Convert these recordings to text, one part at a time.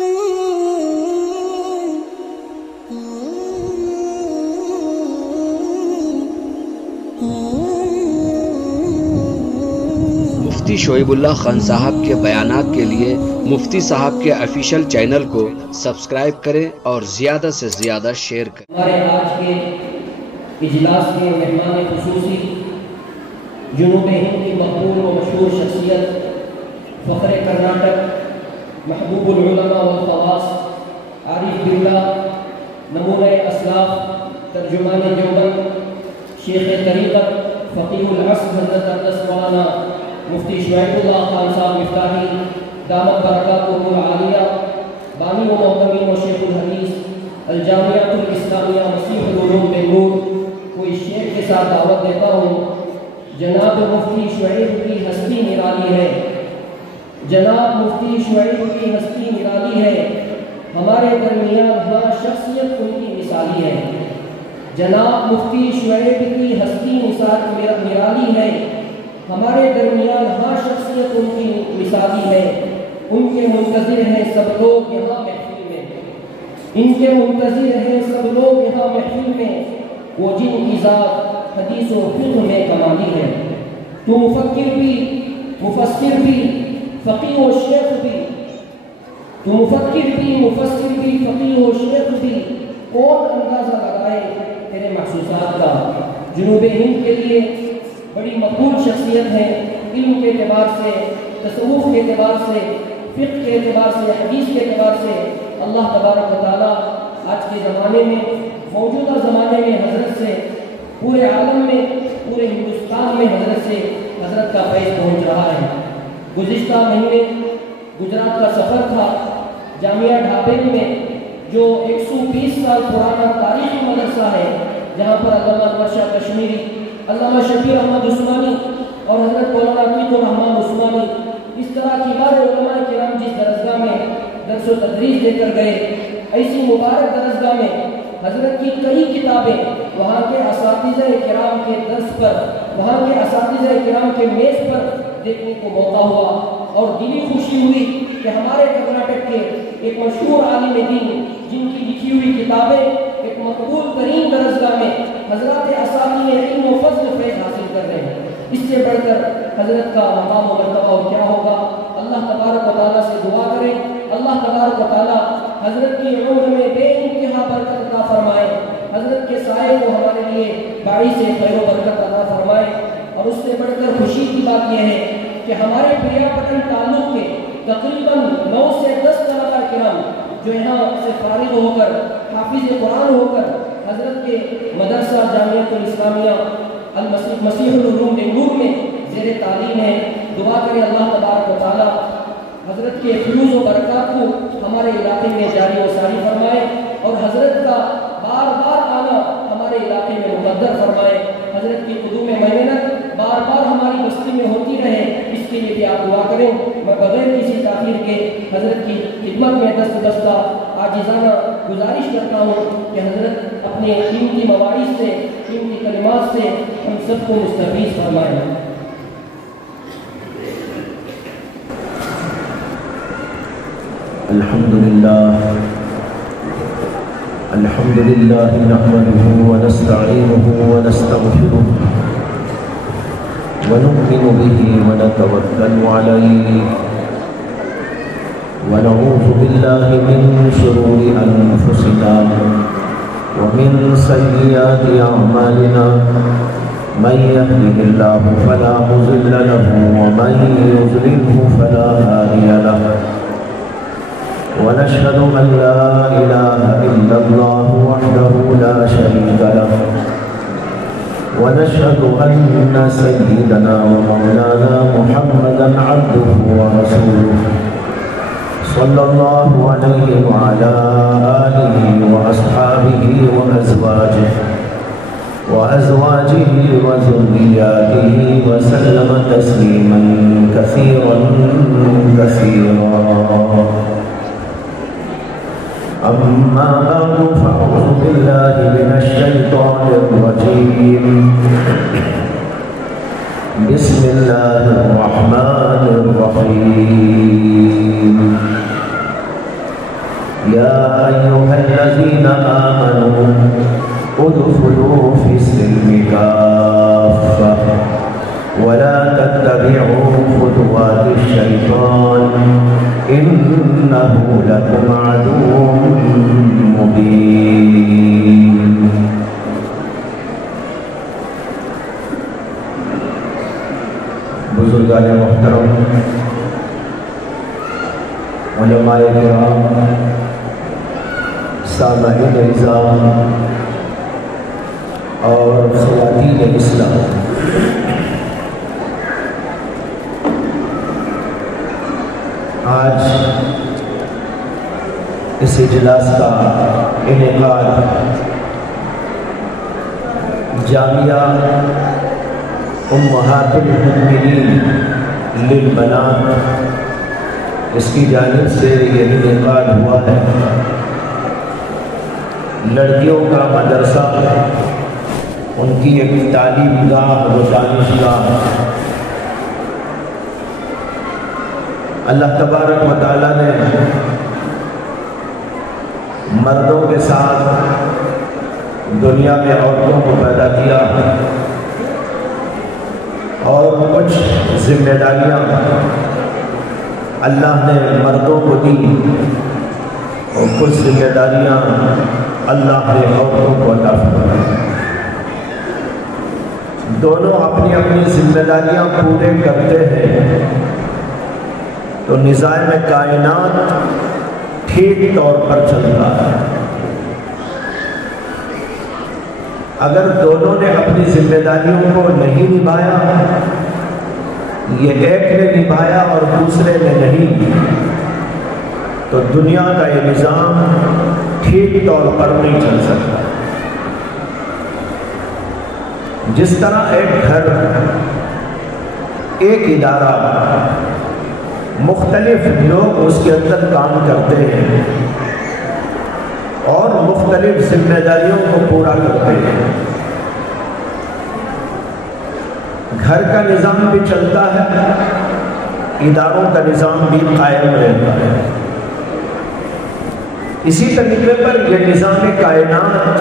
مفتی شعیب اللہ خان صاحب کے بیانات کے لیے مفتی صاحب کے آفیشیل چینل کو سبسکرائب کریں اور زیادہ سے زیادہ شیئر کریں۔ ہمارے آج کے اجلاس کے مہمان خصوصی جنوب ہند کی مقبول و مشہور شخصیت فخر کرناٹک محبوب العلماء والخواص عارف باللہ نمونۂ اسلاف ترجمان دیوبند شیخ طریقت فقیہ العصر حضرت اقدس مولانا مفتی شعیب اللہ خان صاحب مفتاحی دامت برکاتہ العالیہ بانی و محتمین و شیخ الحدیث الجامعۃ الاسلامیہ مسیح العلوم بنگلور کو اس شیخ کے ساتھ دعوت دیتا ہوں۔ جناب مفتی شعیب کی ہستی نرالی ہے، جناب مفتی شعیب کی ہستی نرالی ہے، ہمارے درمیان ہاں شخصیت ان کی مثالی ہے۔ جناب مفتی شعیب کی ہستی نرالی ہے، ہمارے درمیان ہاں شخصیت ان کی مثالی ہے۔ ان کے منتظر ہیں سب لوگ یہاں محفل میں، ان کے منتظر ہیں سب لوگ یہاں محفل میں، وہ جن کی ذات حدیث و فقہ میں کمالی ہے۔ تو مفکر بھی، مفسر بھی، فقیہ و شیخ بھی، تو مفکر بھی، مفسر بھی، فقیہ و شیخ بھی، کون اندازہ لگائے تیرے محسوسات کا۔ جنوب ہند کے لیے بڑی مقبول شخصیت ہے، علم کے اعتبار سے، تصوف کے اعتبار سے، فقہ کے اعتبار سے، حدیث کے اعتبار سے۔ اللہ تبارک و تعالیٰ آج کے زمانے میں، موجودہ زمانے میں حضرت سے پورے عالم میں، پورے ہندوستان میں حضرت کا فیض پہنچ رہا ہے۔ گزشتہ مہینے گجرات کا سفر تھا، جامعہ ڈھابیلی میں جو 120 سال پرانا تاریخی مدرسہ ہے، جہاں پر علامہ انور شاہ کشمیری، علامہ شبیر احمد عثمانی اور حضرت مولانا عتیق الرحمان عثمانی، اس طرح کبار علماء کرام جس درسگاہ میں درس و تدریس دے کر گئے، ایسی مبارک درسگاہ میں حضرت کی کئی کتابیں وہاں کے اساتذہ کرام کے درس پر، وہاں کے اساتذہ کرام کے میز پر دیکھنے کو موقع ہوا، اور دلی خوشی ہوئی کہ ہمارے کرناٹک کے ایک مشہور عالم دین جن کی لکھی ہوئی کتابیں ایک مقبول ترین درسگاہ میں حضرات اساتذہ علم و فضل فیض حاصل کر رہے ہیں۔ اس سے بڑھ کر حضرت کا مقام و مرتبہ اور کیا ہوگا۔ اللہ تبارک و تعالیٰ سے دعا کریں، اللہ تبارک و تعالیٰ حضرت کی عمر میں بے انتہا برکت عطا فرمائے، حضرت کے سائے کو ہمارے لیے باعث خیر و برکت عطا فرمائے۔ اور اس سے بڑھ کر خوشی کی بات یہ ہے کہ ہمارے پریا پٹن تعلق کے تقریباً 9 سے 10 طلباء کرام جو یہاں سے فارغ ہو کر، حافظ قرآن ہو کر حضرت کے مدرسہ جامعۃ الاسلامیہ مسیح العلوم بنگلور میں زیر تعلیم ہے۔ دعا کریں اللہ تبارک و تعالیٰ حضرت کے فیوز و برکات کو ہمارے علاقے میں جاری و ساری فرمائے، اور حضرت کا بار بار آنا ہمارے علاقے میں مقدر فرمائے۔ حضرت کی قدوم محنت بار بار ہماری بستی میں ہوتی رہے، اس کے لیے بھی آپ دعا کریں۔ میں بغیر کسی تاخیر کے حضرت کی خدمت میں دست بستہ عاجزانہ گزارش کرتا ہوں کہ حضرت اپنے قیمتی مواعظ سے، قیمتی کلمات سے ہم سب کو مستفیض فرمائیں۔ الحمد لله نحمده ونستعينه ونستغفره ونؤمن به ونتوكل عليه ونعوذ بالله من شرور أنفسنا ومن سيئات أعمالنا، من يهده الله فلا مضل له ومن يضلله فلا هادي له، ونشهد أن لا إله إلا الله وحده لا شريك له، ونشهد أن سيدنا ومولانا محمدا عبده ورسوله صلى الله عليه وعلى آله وأصحابه وأزواجه وذرياته وسلم تسليما كثيرا كثيرا۔ أما بعد فأعوذ بالله من الشيطان الرجيم، بسم الله الرحمن الرحيم۔ یا ایھا الذین آمنوا ادخلوا فی السلم کافۃ ولا تتبعوا خطوات الشیطان انہ لکم عدو مبین۔ بزرگان محترم، علماء کرام، سامعین نظام اور خواتین اسلام، آج اس اجلاس کا انعقاد جامعہ امہات المؤمنین للبنات اس کی جانب سے یہ انعقاد ہوا ہے۔ لڑکیوں کا مدرسہ، ان کی ایک تعلیم گاہ و دانش گاہ، اللہ تبارک و تعالیٰ نے مردوں کے ساتھ دنیا میں عورتوں کو پیدا کیا اور کچھ ذمہ داریاں اللہ نے مردوں کو دی اور کچھ ذمہ داریاں اللہ نے عورتوں کو عطا فرمائی۔ دونوں اپنی اپنی ذمہ داریاں پورے کرتے ہیں تو نظام کائنات ٹھیک طور پر چلتا ہے۔ اگر دونوں نے اپنی ذمہ داریوں کو نہیں نبھایا، یہ ایک نے نبھایا اور دوسرے نے نہیں، تو دنیا کا یہ نظام ٹھیک طور پر نہیں چل سکتا۔ جس طرح ایک گھر، ایک ادارہ، مختلف لوگ اس کے اندر کام کرتے ہیں اور مختلف ذمہ داریوں کو پورا کرتے ہیں، گھر کا نظام بھی چلتا ہے، اداروں کا نظام بھی قائم رہتا ہے۔ اسی طریقے پر یہ نظام کائنات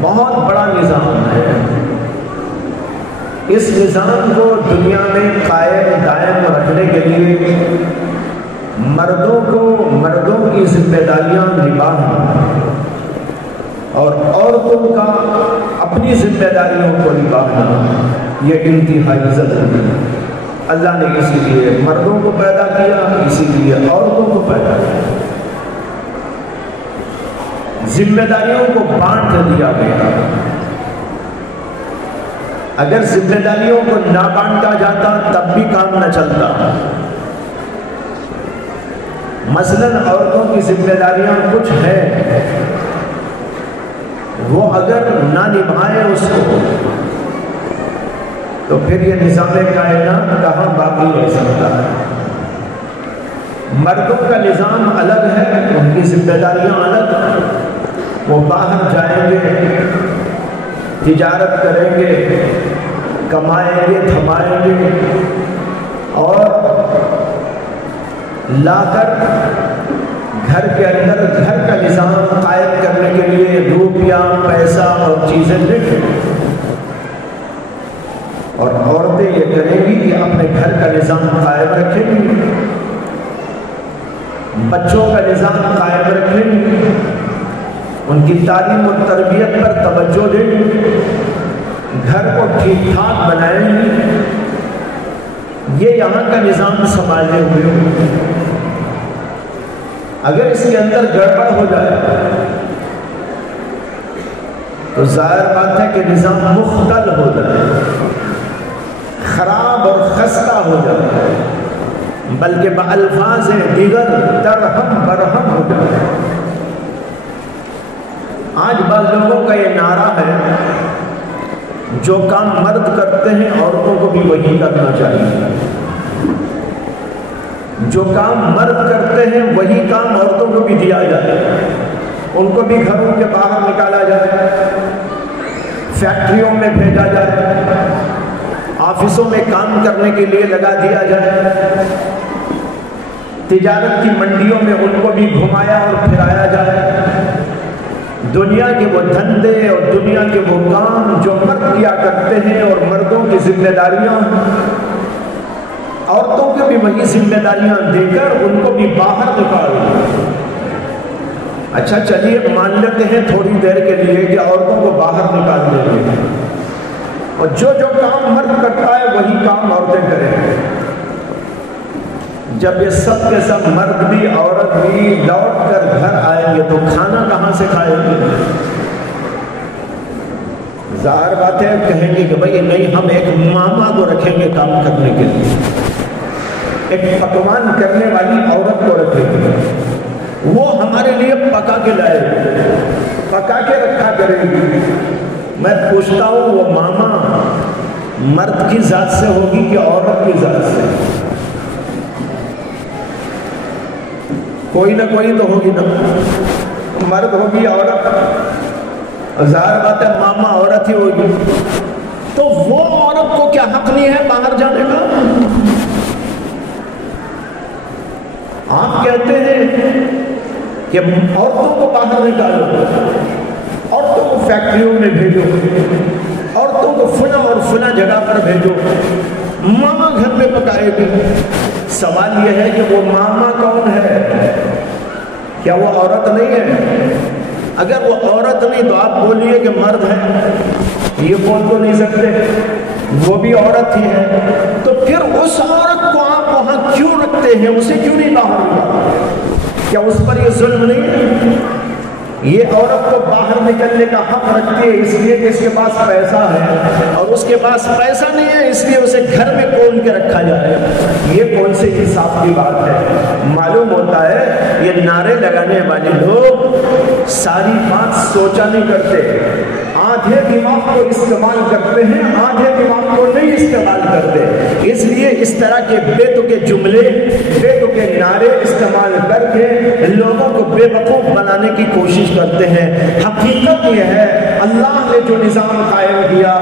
بہت بڑا نظام ہے۔ اس نظام کو دنیا میں قائم دائم رکھنے کے لیے مردوں کی ذمہ داریاں نبھانا اور عورتوں کا اپنی ذمہ داریوں کو نبھانا یہ انتہائی ضروری ہے۔ اللہ نے اسی لیے مردوں کو پیدا کیا، اسی لیے عورتوں کو پیدا کیا، ذمہ داریوں کو بانٹ دیا گیا۔ اگر ذمہ داریوں کو نہ بانٹا جاتا تب بھی کام نہ چلتا۔ مثلاً عورتوں کی ذمہ داریاں کچھ ہیں، وہ اگر نہ نبھائیں اس کو تو پھر یہ نظام کائنات کہاں باقی رہ سکتا ہے۔ مردوں کا نظام الگ ہے، ان کی ذمہ داریاں الگ ہیں، وہ باہر جائیں گے، تجارت کریں گے، کمائیں گے، تھمائیں گے اور لا کر گھر کے اندر گھر کا نظام قائم کرنے کے لیے روپیہ، پیسہ اور چیزیں لیں، اور عورتیں یہ کریں گی کہ اپنے گھر کا نظام قائم رکھیں گی، بچوں کا نظام قائم رکھیں گی، ان کی تعلیم و تربیت پر توجہ دیں گی، گھر کو ٹھیک ٹھاک بنائیں گی۔ یہ یہاں کا نظام سنبھالے ہوئے ہو۔ اگر اس کے اندر گڑبڑ ہو جائے تو ظاہر بات ہے کہ نظام مختل ہو جائے، خراب اور خستہ ہو جائے، بلکہ بالفاظ دیگر درہم برہم ہو جائے۔ آج بعض لوگوں کا یہ نعرہ ہے جو کام مرد کرتے ہیں عورتوں کو بھی وہی کرنا چاہیے، جو کام مرد کرتے ہیں وہی کام عورتوں کو بھی دیا جائے، ان کو بھی گھروں کے باہر نکالا جائے، فیکٹریوں میں بھیجا جائے، آفسوں میں کام کرنے کے لیے لگا دیا جائے۔ تجارت کی منڈیوں میں ان کو بھی گھمایا اور پھرایا جائے. دنیا کے وہ دھندے اور دنیا کے وہ کام جو مرد کیا کرتے ہیں اور مردوں کی ذمہ داریاں عورتوں کو بھی وہی ذمہ داریاں دے کر ان کو بھی باہر نکالو. اچھا چلیے مان لیتے ہیں تھوڑی دیر کے لیے کہ عورتوں کو باہر نکال دیتے ہیں اور جو جو کام مرد کرتا ہے وہی کام عورتیں کریں. جب یہ سب کے سب مرد بھی عورت بھی لوٹ کر گھر آئیں گے تو کھانا کہاں سے کھائیں گے؟ ظاہر بات ہے کہیں گے کہ بھائی نہیں ہم ایک ماما کو رکھیں گے کام کرنے کے لیے, ایک پکوان کرنے والی عورت کو رکھیں گے, وہ ہمارے لیے پکا کے لائے گی, پکا کے رکھا کرے گی. میں پوچھتا ہوں وہ ماما مرد کی ذات سے ہوگی کہ عورت کی ذات سے؟ کوئی نہ کوئی تو ہوگی نا, مرد ہوگی عورت, ظاہر بات ہے ماما عورت ہی ہوگی. تو وہ عورت کو کیا حق نہیں ہے باہر جانے کا؟ آپ کہتے ہیں کہ عورتوں کو باہر نکالو, عورتوں کو فیکٹریوں میں بھیجو, عورتوں کو فلاں اور فلاں جگہ پر بھیجو, ماما گھر میں پکائے گی. سوال یہ ہے کہ وہ ماما کون ہے؟ کیا وہ عورت نہیں ہے؟ اگر وہ عورت نہیں تو آپ بولیے کہ مرد ہے, یہ بول تو نہیں سکتے, وہ بھی عورت ہی ہے. تو پھر اس عورت کو آپ وہاں کیوں رکھتے ہیں, اسے کیوں نہیں باہر نکالتے؟ کیا اس پر یہ ظلم نہیں ہے؟ یہ عورت کو باہر نکلنے کا حق رکھتی ہے اس لیے کہ اس کے پاس پیسہ ہے, اور اس کے پاس پیسہ نہیں ہے اس لیے اسے گھر میں کون کے رکھا جائے. یہ کون سے انصاف کی بات ہے؟ معلوم ہوتا ہے یہ نعرے لگانے والے لوگ ساری بات سوچا نہیں کرتے, آدھے دماغ کو استعمال کرتے ہیں, آدھے دماغ کو نہیں استعمال کرتے. اس لیے اس طرح کے بے تکے جملے, بے تکے نعرے استعمال کر کے لوگوں کو بے وقوف بنانے کی کوشش کرتے ہیں. حقیقت یہ ہے اللہ نے جو نظام قائم کیا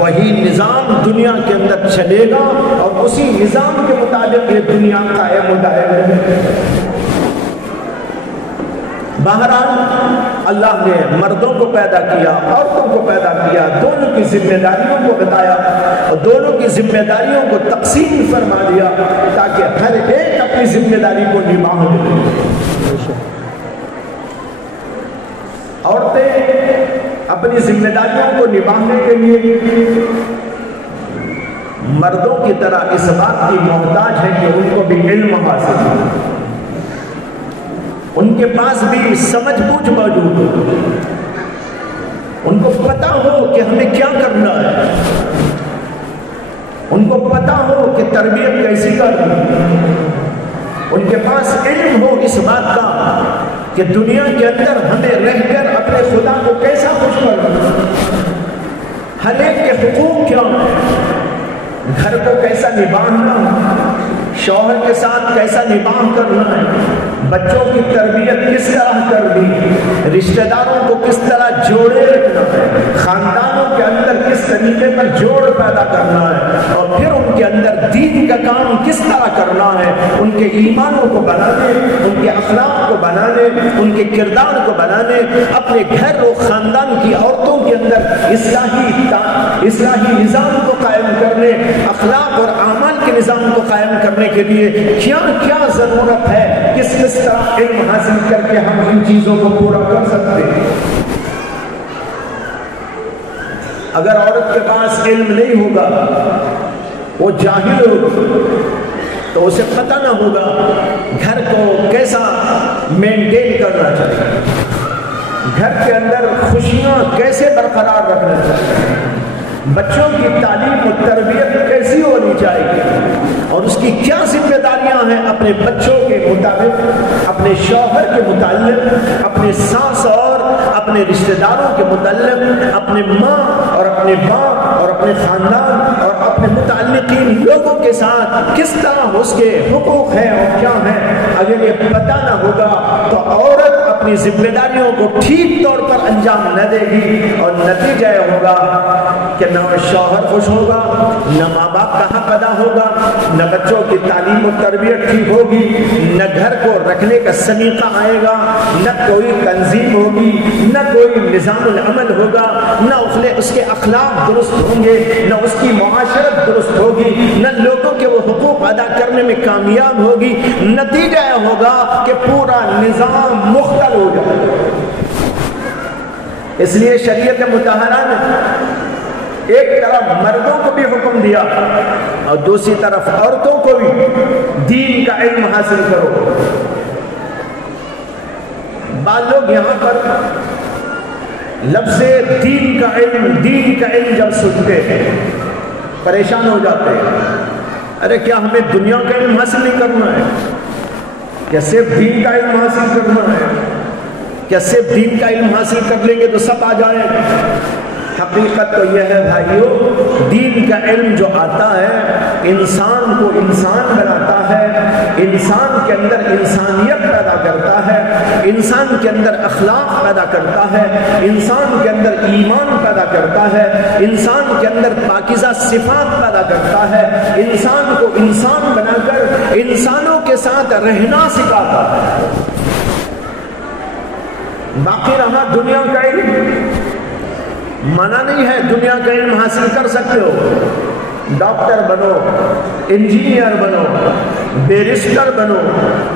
وہی نظام دنیا کے اندر چلے گا, اور اسی نظام کے مطابق یہ دنیا قائم و دائم ہے. بہرحال اللہ نے مردوں کو پیدا کیا, عورتوں کو پیدا کیا, دونوں کی ذمہ داریوں کو بتایا اور دونوں کی ذمہ داریوں کو تقسیم فرما دیا تاکہ ہر ایک اپنی ذمہ داری کو نبھا لے. عورتیں اپنی ذمہ داریوں کو نبھانے کے لیے مردوں کی طرح اس بات کی محتاج ہے کہ ان کو بھی علم حاصل ہو, ان کے پاس بھی سمجھ بوجھ موجود ہو, ان کو پتا ہو کہ ہمیں کیا کرنا ہے, ان کو پتا ہو کہ تربیت کیسی کرنی ہے, ان کے پاس علم ہو اس بات کا کہ دنیا کے اندر ہمیں رہ کر اپنے خدا کو کیسا خوش کرنا, ہر ایک کے حقوق کیا ہیں, گھر کو کیسا نبھانا, شوہر کے ساتھ کیسا نباہ کرنا ہے, بچوں کی تربیت کس طرح کرنی, رشتہ داروں کو کس طرح جوڑے رکھنا ہے, خاندانوں کے اندر کس طریقے پر جوڑ پیدا کرنا ہے, اور پھر ان کے اندر دین کا کام کس طرح کرنا ہے, ان کے ایمانوں کو بنانے, ان کے اخلاق کو بنانے, ان کے کردار کو بنانے, اپنے گھر و خاندان کی عورتوں کے اندر اصلاحی نظام کو قائم کرنے, اخلاق اور اعمال کے نظام کو قائم کرنے کے لیے کیا کیا ضرورت ہے, کس کس طرح علم حاصل کر کے ہم ان چیزوں کو پورا کر سکتے ہیں. اگر عورت کے پاس علم نہیں ہوگا, وہ جاہل ہوگا, تو اسے پتہ نہ ہوگا گھر کو کیسا مینٹین کرنا چاہیے, گھر کے اندر خوشیاں کیسے برقرار رکھنا چاہیے, بچوں کی تعلیم و تربیت کیسی ہونی چاہیے, اور اس کی کیا ذمہ داریاں ہیں اپنے بچوں کے مطابق, اپنے شوہر کے متعلق, اپنے ساس اور اپنے رشتہ داروں کے متعلق, اپنے ماں اور اپنے باپ اور اپنے خاندان اور اپنے متعلقین لوگوں کے ساتھ کس طرح اس کے حقوق ہیں اور کیا ہیں. اگر یہ پتہ نہ ہوگا تو عورت اپنی اپنی ذمہ داریوں کو ٹھیک طور پر انجام نہ دے گی، اور نتیجہ یہ ہوگا کہ نہ شوہر خوش ہوگا، نہ ماں باپ کا حق ادا ہوگا، نہ بچوں کی تعلیم و تربیت ٹھیک ہوگی، نہ گھر کو رکھنے کا سلیقہ آئے گا، نہ کوئی تنظیم ہوگی، نہ کوئی نظام العمل ہوگا، نہ اس کے اخلاق درست ہوں گے، نہ اس کی معاشرت درست ہوگی، نہ لوگوں کے وہ حقوق ادا کرنے میں کامیاب ہوگی۔ نتیجہ یہ ہوگا کہ پورا نظام مختل ہو جائے گا۔ اس لیے شریعت مطہرہ نے ایک طرف مردوں کو بھی حکم دیا اور دوسری طرف عورتوں کو بھی دین کا علم حاصل کرو۔ بعض لوگ یہاں پر لفظ دین کا علم جب سنتے ہیں پریشان ہو جاتے ہیں، ارے کیا ہمیں دنیا کا علم حاصل نہیں کرنا ہے؟ کیا صرف دین کا علم حاصل کرنا ہے؟ کیا صرف دین کا علم حاصل کر لیں گے تو سب آ جائیں؟ حقیقت تو یہ ہے بھائیو، دین کا علم جو آتا ہے انسان کو انسان بناتا ہے، انسان کے اندر انسانیت پیدا کرتا ہے، انسان کے اندر اخلاق پیدا کرتا ہے، انسان کے اندر ایمان پیدا کرتا ہے، انسان کے اندر پاکیزہ صفات پیدا کرتا ہے، انسان کو انسان بنا کر انسانوں کے ساتھ رہنا سکھاتا ہے۔ باقی رہا دنیا کا علم، منع نہیں ہے دنیا کا علم حاصل کر سکتے ہو، ڈاکٹر بنو، انجینئر بنو، بیرسٹر بنو،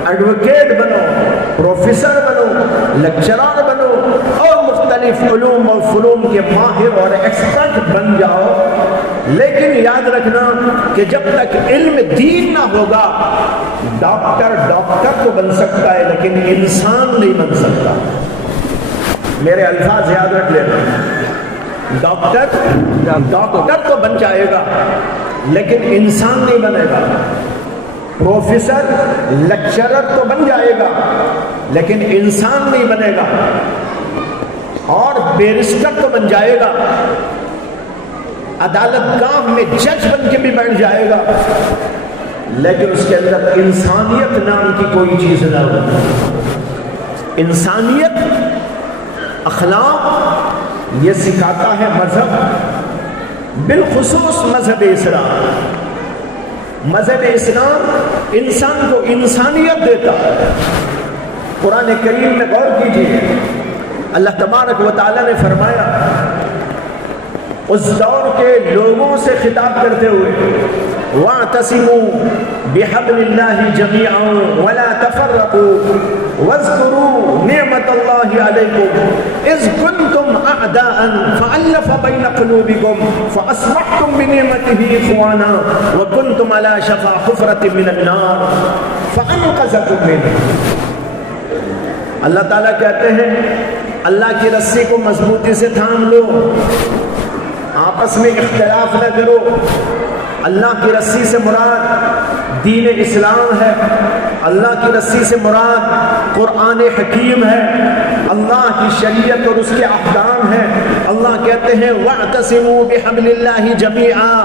ایڈوکیٹ بنو، پروفیسر بنو، لیکچرار بنو، اور مختلف علوم اور فنون کے ماہر اور ایکسپرٹ بن جاؤ، لیکن یاد رکھنا کہ جب تک علم دین نہ ہوگا ڈاکٹر تو بن سکتا ہے لیکن انسان نہیں بن سکتا۔ میرے الفاظ یاد رکھ لینا، ڈاکٹر تو بن جائے گا لیکن انسان نہیں بنے گا، پروفیسر لیکچرر تو بن جائے گا لیکن انسان نہیں بنے گا، اور بیرسٹر تو بن جائے گا، عدالت گاہ میں جج بن کے بھی بیٹھ جائے گا، لیکن اس کے اندر انسانیت نام کی کوئی چیز نہ ہو۔ انسانیت، اخلاق یہ سکھاتا ہے مذہب، بالخصوص مذہب اسلام۔ مذہب اسلام انسان کو انسانیت دیتا ہے۔ قرآن کریم میں غور کیجیے، اللہ تبارک و تعالیٰ نے فرمایا اس دور کے لوگوں سے خطاب کرتے ہوئے وَاعْتَصِمُوا بِحَبْلِ اللَّهِ جَمِيعًا وَلَا تَفَرَّقُوا وَاذْكُرُوا نِعْمَةَ اللَّهِ عَلَيْكُمْ إِذْ كُنْتُمْ أَعْدَاءً فَأَلَّفَ بَيْنَ قُلُوبِكُمْ فَأَصْبَحْتُمْ بِنِعْمَتِهِ إِخْوَانًا وَكُنْتُمْ عَلَى شَفَا حُفْرَةٍ مِّنَ النَّارِ فَأَنْقَذَكُم مِّنْهَا۔ اللہ تعالیٰ کہتے ہیں اللہ کی رسی کو مضبوطی سے تھام لو، آپس میں اختلاف نہ کرو۔ اللہ کی رسی سے مراد دین اسلام ہے، اللہ کی رسی سے مراد قرآن حکیم ہے، اللہ کی شریعت اور اس کے احکام ہے۔ اللہ کہتے ہیں وَاعْتَصِمُوا بِحَبْلِ اللَّهِ جَمِيعًا،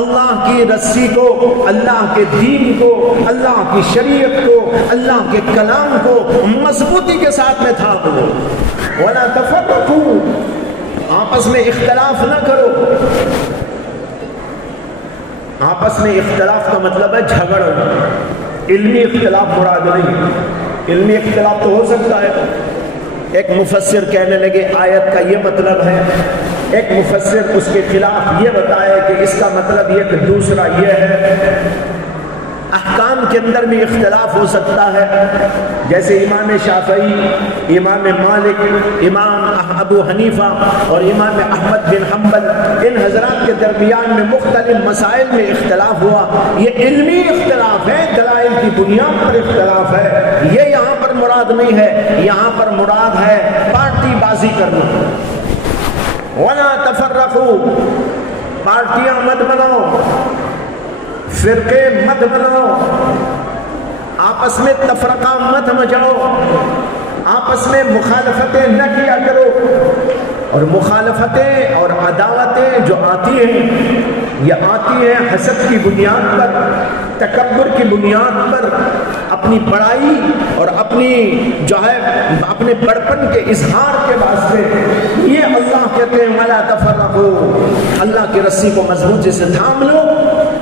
اللہ کی رسی کو، اللہ کے دین کو، اللہ کی شریعت کو، اللہ کے کلام کو مضبوطی کے ساتھ میں تھام لو۔ وَلَا تَفَرَّقُوا، آپس میں اختلاف نہ کرو۔ آپس میں اختلاف کا مطلب ہے جھگڑنا، علمی اختلاف مراد نہیں۔ علمی اختلاف تو ہو سکتا ہے، ایک مفسر کہنے لگے آیت کا یہ مطلب ہے، ایک مفسر اس کے خلاف یہ بتائے کہ اس کا مطلب یہ کہ دوسرا یہ ہے۔ احکام کے اندر بھی اختلاف ہو سکتا ہے، جیسے امام شافعی، امام مالک، امام ابو حنیفہ اور امام احمد بن حنبل، ان حضرات کے درمیان میں مختلف مسائل میں اختلاف ہوا۔ یہ علمی اختلاف ہے، دلائل کی بنیاد پر اختلاف ہے، یہ یہاں پر مراد نہیں ہے۔ یہاں پر مراد ہے پارٹی بازی کرنا۔ وَلَا تَفَرَّقُوا، پارٹیاں مت بناؤ، فرقے مت بناؤ، آپس میں تفرقہ مت مچاؤ، آپس میں مخالفتیں نہ کیا کرو۔ اور مخالفتیں اور عداوتیں جو آتی ہیں یہ آتی ہیں حسد کی بنیاد پر، تکبر کی بنیاد پر اپنی بڑائی اور اپنی اپنے بڑپن کے اظہار کے واسطے یہ اللہ کہتے ہیں وَلَا تَفَرَّقُوا، اللہ کی رسی کو مضبوطی سے تھام لو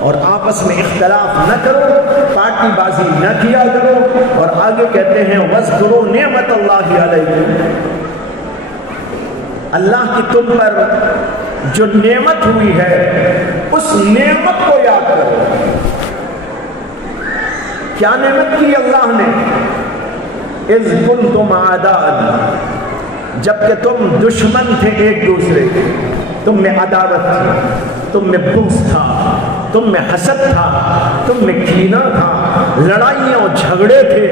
اور آپس میں اختلاف نہ کرو، پارٹی بازی نہ کیا کرو۔ اور آگے کہتے ہیں وَاذْكُرُوا نِعْمَتَ اللَّهِ عَلَيْكُمْ، اللہ کی تم پر جو نعمت ہوئی ہے اس نعمت کو یاد کرو۔ کیا نعمت کی اللہ نے؟ اذ کنتم اعداء، جبکہ تم دشمن تھے ایک دوسرے کے، تم میں عداوت تھی، تم میں بغض تھا، تم میں حسد تھا، تم میں کینہ تھا، لڑائیاں اور جھگڑے تھے،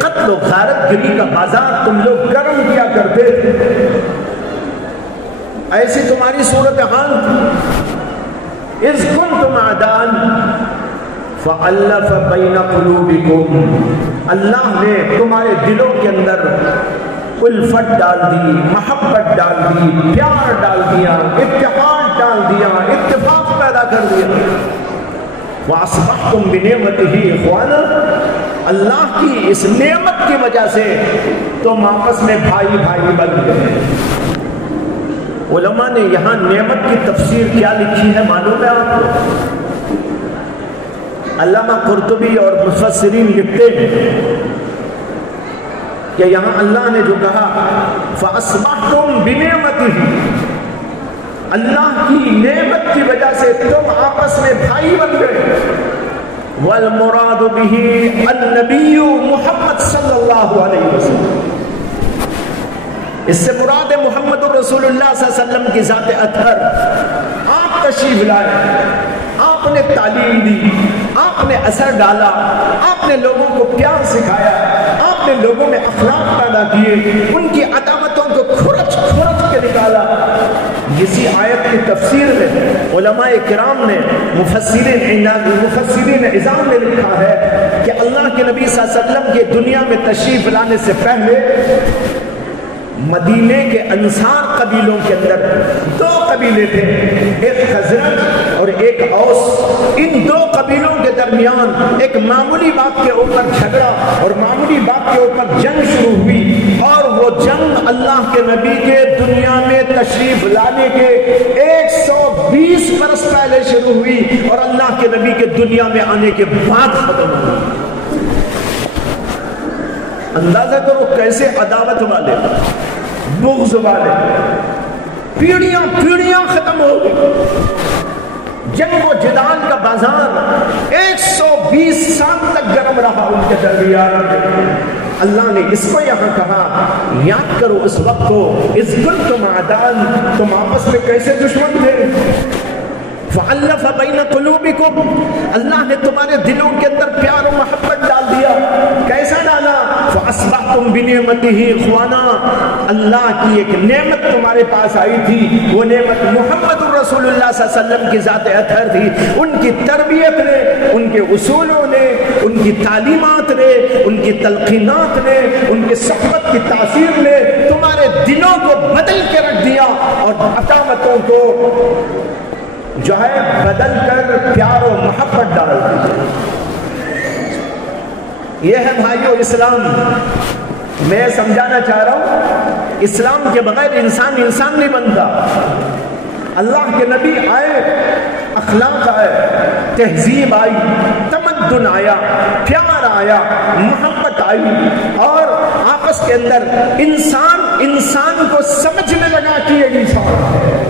قتل و غارت گری کا بازار تم لوگ گرم کیا کرتے تھے، ایسی تمہاری صورتحال تھی۔ اذ کنتم اعداء فَأَلَّفَ بَيْنَ قُلُوبِكُمْ، اللہ نے تمہارے دلوں کے اندر الفت ڈال دی، محبت ڈال دی، پیار ڈال دیا، اتحاد ڈال دیا، اتفاق پیدا کر دیا۔ وَأَصْبَحْتُمْ بِنِعْمَتِهِ إِخْوَانًا، اللہ کی اس نعمت کی وجہ سے تم آپس میں بھائی بھائی بن گئے۔ علماء نے یہاں نعمت کی تفسیر کیا لکھی ہے معلوم ہے آپ کو؟ علامہ قرطبی اور مفسرین لکھتے ہیں کہ یہاں اللہ نے جو کہا فَأَصْبَحْتُمْ بِنِعْمَتِهِ، اللہ کی نعمت کی وجہ سے تم آپس میں بھائی بن گئے۔ وَالْمُرَادُ بِهِ النَّبِيُّ محمد صلی اللہ علیہ وسلم، اس سے مراد محمد رسول اللہ صلی اللہ علیہ وسلم کی ذات اطہر۔ آپ تشریف لائے، آپ نے تعلیم دی، آپ نے اثر ڈالا، آپ نے لوگوں کو پیار سکھایا، آپ نے لوگوں میں اخلاق پیدا کیے، ان کی عداوتوں کو کھرچ کھرچ کے نکالا۔ اسی آیت کی تفسیر میں علماء کرام نے مفسرین عظام نے لکھا ہے کہ اللہ کے نبی صلی اللہ علیہ وسلم کے دنیا میں تشریف لانے سے پہلے مدینے کے انصار قبیلوں کے اندر دو قبیلے تھے، ایک خزرج اور ایک اوس۔ ان دو قبیلوں کے درمیان ایک معمولی بات کے اوپر جھگڑا اور معمولی بات کے اوپر جنگ شروع ہوئی، اور وہ جنگ اللہ کے نبی کے دنیا میں تشریف لانے کے 120 برس پہلے شروع ہوئی اور اللہ کے نبی کے دنیا میں آنے کے بعد ختم ہوئی۔ اندازہ کرو کیسے عداوت والے، بغض والے، پیڑیاں پیڑیاں ختم ہو گئی۔ جنگ و جدال کا بازار 120 سال تک گرم رہا ان کے درمیان۔ اللہ نے اس کو یہاں کہا یاد کرو اس وقت کو، اس گل تم عدان، تم آپس میں کیسے دشمن تھے۔ فَأَلَّفَ بَيْنَ قُلُوبِكُمْ، اللہ نے تمہارے دلوں کے اندر پیار و محبت ڈال دیا۔ کیسا ڈالا؟ فَأَصْبَحْتُمْ بِنِعْمَتِهِ إِخْوَانًا، اللہ کی ایک نعمت تمہارے پاس آئی تھی، وہ نعمت محمد رسول اللہ صلی اللہ علیہ وسلم کی ذات اطہر تھی۔ ان کی تربیت نے، ان کے اصولوں نے، ان کی تعلیمات نے، ان کی تلقینات نے، ان کی صحبت کی تاثیر نے تمہارے دلوں کو بدل کے رکھ دیا اور عداوتوں کو جو ہے بدل کر پیار و محبت ڈال دی۔ یہ ہے بھائیو اسلام۔ میں سمجھانا چاہ رہا ہوں اسلام کے بغیر انسان نہیں بنتا۔ اللہ کے نبی آئے، اخلاق آئے، تہذیب آئی، تمدن آیا، پیار آیا، محبت آئی، اور آپس کے اندر انسان کو سمجھنے لگا کہ یہ انسان ہے۔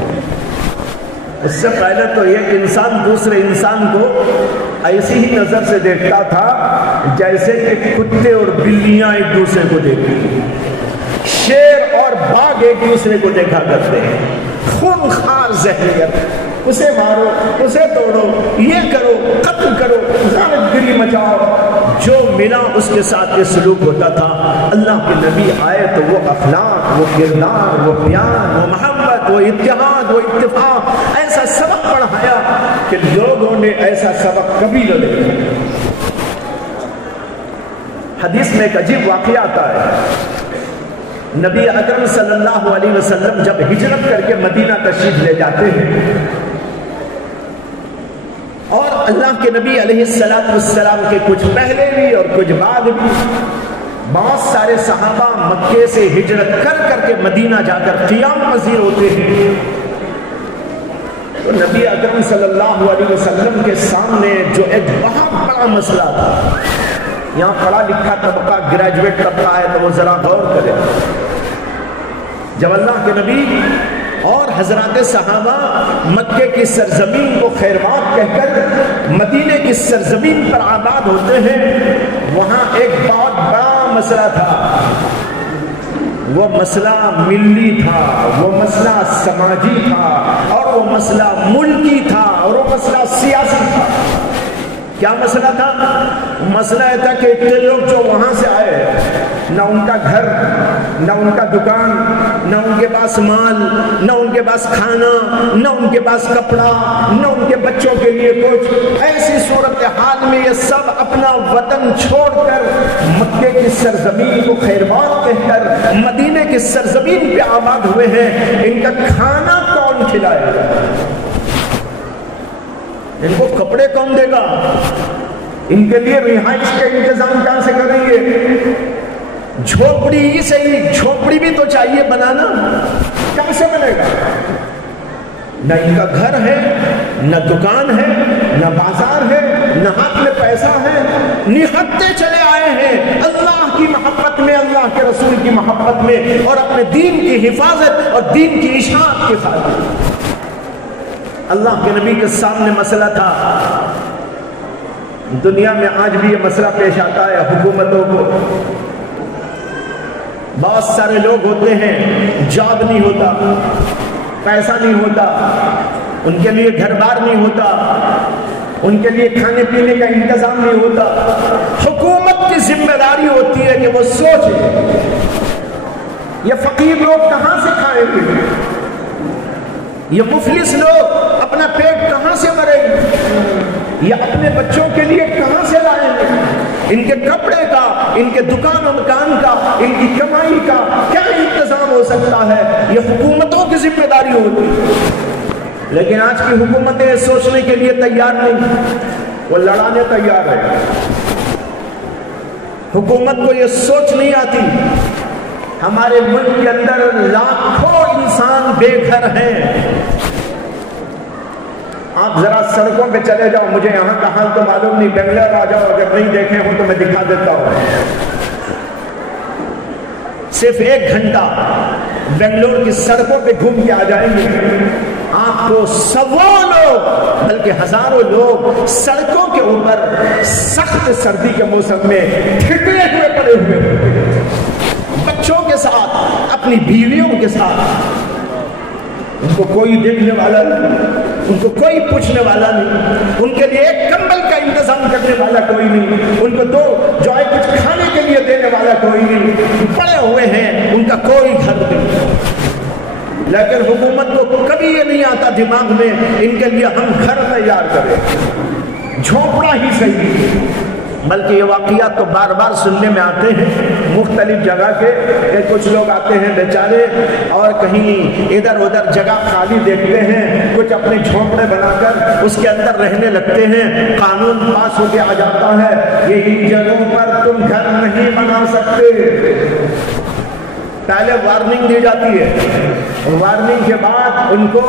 اس سے پہلے تو ایک انسان دوسرے انسان کو ایسی ہی نظر سے دیکھتا تھا جیسے کہ کتے اور بلیاں ایک دوسرے کو دیکھتی، شیر اور باغ ایک دوسرے کو دیکھا کرتے ہیں۔ خونخوار ذہنیت، اسے مارو، اسے توڑو، یہ کرو، قتل کرو، غارت گری مچاؤ، جو ملا اس کے ساتھ یہ سلوک ہوتا تھا۔ اللہ کے نبی آئے تو وہ اخلاق، وہ کردار، وہ پیار، وہ محبت، وہ اتحاد، وہ اتفاق، ایسا سبق پڑھایا کہ لوگوں نے ایسا سبق کبھی نہ دیکھا۔ حدیث میں ایک عجیب واقعہ آتا ہے، نبی اکرم صلی اللہ علیہ وسلم جب ہجرت کر کے مدینہ تشریف لے جاتے ہیں اور اللہ کے نبی علیہ السلام کے کچھ پہلے بھی اور کچھ بعد بھی بہت سارے صحابہ مکے سے ہجرت کر کر کے مدینہ جا کر قیام پذیر ہوتے ہیں. تو نبی اکرم صلی اللہ علیہ وسلم کے سامنے جو ایک بہت بڑا مسئلہ تھا، یہاں پڑھا لکھا طبقہ گریجویٹ طبقہ ہے تو وہ ذرا غور کرے. جب اللہ کے نبی اور حضرات صحابہ مکے کی سرزمین کو خیرات کہہ کر مدینے کی سرزمین پر آباد ہوتے ہیں، وہاں ایک بہت بڑا مسئلہ تھا. وہ مسئلہ ملی تھا، وہ مسئلہ سماجی تھا، اور وہ مسئلہ ملکی تھا، اور وہ مسئلہ سیاسی تھا. کیا مسئلہ تھا؟ مسئلہ یہ تھا کہ اتنے لوگ جو وہاں سے آئے، نہ ان کا گھر، نہ ان کا دکان، نہ ان کے پاس مال، نہ ان کے پاس کھانا، نہ ان کے پاس کپڑا، نہ ان کے بچوں کے لیے کچھ. ایسی صورتحال میں یہ سب اپنا وطن چھوڑ کر مکے کی سرزمین کو خیرباد کہہ کر مدینے کی سرزمین پہ آباد ہوئے ہیں. ان کا کھانا کون کھلائے گا؟ ان کو کپڑے کون دے گا؟ ان کے لیے رہائش کا انتظام کہاں سے کریں گے؟ جھوپڑی ہی صحیح، جھوپڑی بھی تو چاہیے بنانا، کہاں سے بنے گا؟ نہ ان کا گھر ہے، نہ دکان ہے، نہ بازار ہے، نہ ہاتھ میں پیسہ ہے. نہتے چلے آئے ہیں اللہ کی محبت میں، اللہ کے رسول کی محبت میں، اور اپنے دین کی حفاظت اور دین کی اشاعت کے خاطر. اللہ کے نبی کے سامنے مسئلہ تھا. دنیا میں آج بھی یہ مسئلہ پیش آتا ہے حکومتوں کو. بہت سارے لوگ ہوتے ہیں، جاب نہیں ہوتا، پیسہ نہیں ہوتا، ان کے لیے گھر بار نہیں ہوتا، ان کے لیے کھانے پینے کا انتظام نہیں ہوتا. حکومت کی ذمہ داری ہوتی ہے کہ وہ سوچے یہ فقیر لوگ کہاں سے کھائیں گے، یہ مفلس لوگ اپنا پیٹ کہاں سے بھریں گے، یہ اپنے بچوں کے لیے کہاں سے لائیں گے. ان کے کپڑے کا، ان کے دکان و مکان کا، ان کی کمائی کا کیا انتظام ہو سکتا ہے؟ یہ حکومتوں کی ذمہ داری ہوتی ہے. لیکن آج کی حکومتیں سوچنے کے لیے تیار نہیں، وہ لڑانے تیار ہے. حکومت کو یہ سوچ نہیں آتی ہمارے ملک کے اندر لاکھوں انسان بے گھر ہیں. آپ ذرا سڑکوں پہ چلے جاؤ، مجھے یہاں کا حال تو معلوم نہیں، بنگلور آ جاؤ، اگر نہیں دیکھے ہوں تو میں دکھا دیتا ہوں. صرف 1 گھنٹہ بنگلور کی سڑکوں پہ گھوم کے آ جائیں گے، آپ کو سووں لوگ بلکہ ہزاروں لوگ سڑکوں کے اوپر سخت سردی کے موسم میں ٹھٹرے ہوئے پڑے ہوئے، بچوں کے ساتھ، اپنی بیویوں کے ساتھ. ان کو کوئی دیکھنے والا نہیں، ان کو کوئی پوچھنے والا نہیں، ان کے لیے ایک کمبل کا انتظام کرنے والا کوئی نہیں، ان کو دو جو ہے کچھ کھانے کے لیے دینے والا کوئی نہیں. پڑے ہوئے ہیں، ان کا کوئی گھر نہیں. لیکن حکومت کو کبھی یہ نہیں آتا دماغ میں ان کے لیے ہم گھر تیار کریں، جھونپڑا ہی صحیح. بلکہ یہ واقعات تو بار بار سننے میں آتے ہیں مختلف جگہ کے کہ کچھ لوگ آتے ہیں بیچارے اور کہیں ادھر ادھر جگہ خالی دیکھتے ہیں، کچھ اپنے جھونپڑے بنا کر اس کے اندر رہنے لگتے ہیں. قانون پاس ہو کے آ جاتا ہے یہ ان جگہوں پر تم گھر نہیں بنا سکتے. پہلے وارننگ دی جاتی ہے، وارننگ کے بعد ان کو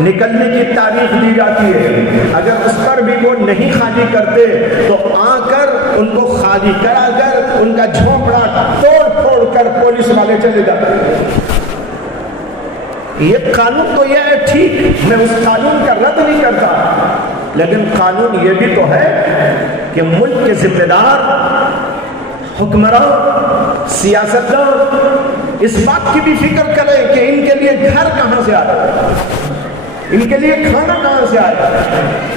نکلنے کی تاریخ دی جاتی ہے. اگر اس پر بھی وہ نہیں خالی کرتے تو آ کر ان کو خالی کرا کر ان کا جھونپڑا توڑ پھوڑ کر پولیس والے چلے جاتے ہیں. یہ قانون تو یہ ہے ٹھیک، میں اس قانون کا رد نہیں کرتا، لیکن قانون یہ بھی تو ہے کہ ملک کے ذمہ دار حکمراں، سیاستدان اس بات کی بھی فکر کریں کہ ان کے لیے گھر کہاں سے آئے، ان کے لیے کھانا کہاں سے آئے،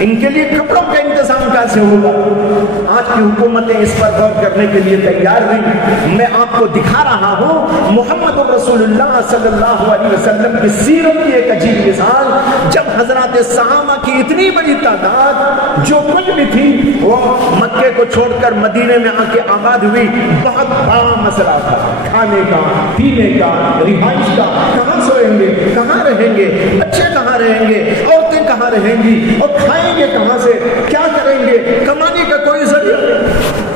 ان کے لیے کپڑوں کا انتظام کیسے ہوگا. آج کی حکومتیں اس پر غور کرنے کے لیے تیار نہیں. میں آپ کو دکھا رہا ہوں محمد رسول اللہ صلی اللہ علیہ وسلم کی سیرت کی ایک عجیب مثال. جب حضرات صحابہ کی اتنی بڑی تعداد جو کچھ بھی تھی وہ مکے کو چھوڑ کر مدینے میں آ کے آباد ہوئی، بہت بڑا مسئلہ تھا کھانے کا، پینے کا، رہائش کا. کہاں سوئیں گے، کہاں رہیں گے، بچے کہاں رہیں گے، گے؟ عورتیں کہاں رہیں گی؟ اور کھائیں گے کہاں سے؟ کیا کریں گے؟ کمانے کا کوئی ذریعہ نہیں۔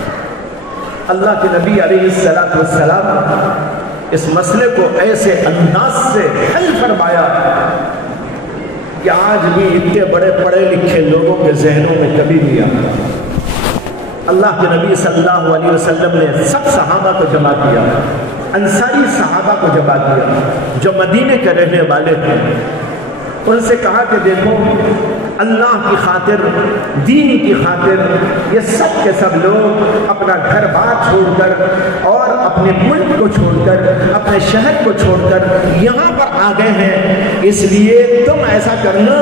اللہ کے نبی علیہ السلام اس مسئلے کو ایسے انداز سے حل فرمایا کہ آج بھی اتنے بڑے پڑھے لکھے لوگوں کے ذہنوں میں کبھی نہیں آتا۔ اللہ کے نبی صلی اللہ علیہ وسلم نے سب صحابہ کو جمع کیا، انصاری صحابہ کو جمع کیا جو مدینے کے رہنے والے تھے۔ ان سے کہا کہ دیکھو، اللہ کی خاطر، دین کی خاطر یہ سب کے سب لوگ اپنا گھر بار چھوڑ کر اور اپنے ملک کو چھوڑ کر، اپنے شہر کو چھوڑ کر یہاں پر آ گئے ہیں، اس لیے تم ایسا کرنا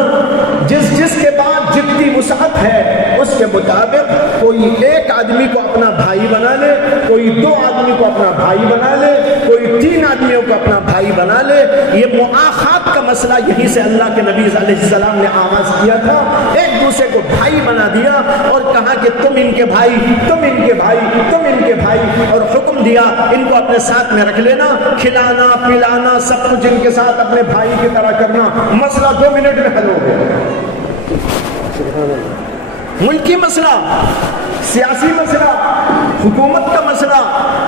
جس کے بعد جتنی وسعت ہے اس کے مطابق کوئی ایک آدمی کو اپنا بھائی بنا لے، کوئی 2 آدمی کو اپنا بھائی بنا لے، کوئی 3 آدمیوں کو اپنا بھائی بنا لے۔ یہ مؤاخات کا مسئلہ یہیں سے اللہ کے نبی علیہ السلام نے آغاز کیا تھا، ایک دوسرے کو بھائی بنا دیا اور کہا کہ تم ان کے بھائی، تم ان کے بھائی، تم ان کے بھائی، اور حکم دیا ان کو اپنے ساتھ میں رکھ لینا، کھلانا پلانا سب کچھ ان کے ساتھ اپنے بھائی کی طرح کرنا۔ مسئلہ 2 منٹ میں حل ہو گیا۔ ملکی مسئلہ، سیاسی مسئلہ، حکومت کا مسئلہ،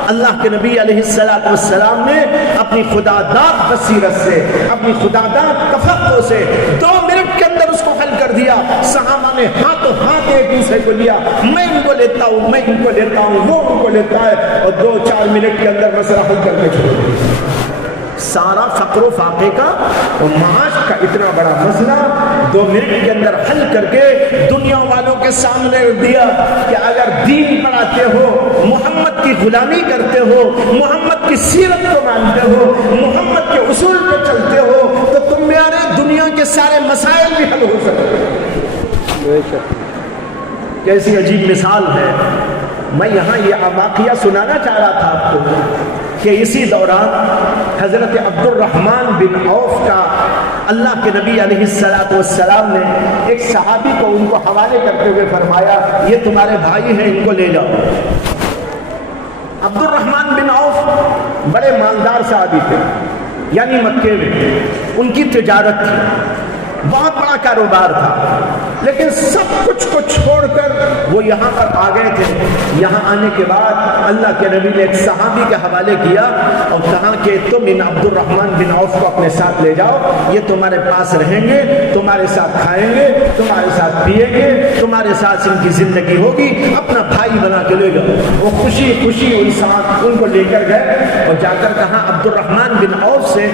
اللہ کے نبی علیہ السلام نے اپنی خدا داد بصیرت سے، اپنی خدا داد تفقع سے 2 منٹ کے اندر اس کو حل کر دیا۔ صحابہ نے ہاتھوں ہاتھ ایک دوسرے کو لیا، میں ان کو لیتا ہوں، میں ان کو لیتا ہوں، وہ ان کو لیتا ہے، اور 2-4 منٹ کے اندر مسئلہ حل کر کے چھوڑ دیا۔ سارا فقر و فاقے کا اور معاش کا اتنا بڑا مسئلہ 2 منٹ کے اندر حل کر کے دنیا والوں کے سامنے دیا کہ اگر دین پڑھاتے ہو، محمد کی غلامی کرتے ہو، محمد کی سیرت کو مانتے ہو، محمد کے اصول پہ چلتے ہو، تو تمہارے دنیا کے سارے مسائل بھی حل ہو سکتے ہیں۔ کیسی عجیب مثال ہے۔ میں یہاں یہ واقعہ سنانا چاہ رہا تھا آپ کو کہ اسی دوران حضرت عبد الرحمن بن عوف کا اللہ کے نبی علیہ السلام نے ایک صحابی کو ان کو حوالے کرتے ہوئے فرمایا، یہ تمہارے بھائی ہیں، ان کو لے جاؤ۔ عبد الرحمن بن عوف بڑے مالدار صحابی تھے، یعنی مکے میں ان کی تجارت تھی، بہت بڑا کاروبار تھا، لیکن سب کچھ کو چھوڑ کر وہ یہاں پر آ گئے تھے۔ یہاں آنے کے بعد اللہ کے نبی نے ایک صحابی کے حوالے کیا اور کہا کہ تم ان عبد الرحمن بن عوف کو اپنے ساتھ لے جاؤ، یہ تمہارے پاس رہیں گے، تمہارے ساتھ کھائیں گے، تمہارے ساتھ پیئیں گے، تمہارے ساتھ ان کی زندگی ہوگی، اپنا بھائی بنا کے لے جاؤ۔ وہ خوشی خوشی ان کو لے کر گئے اور جا کر کہا عبد الرحمن بن عوف سے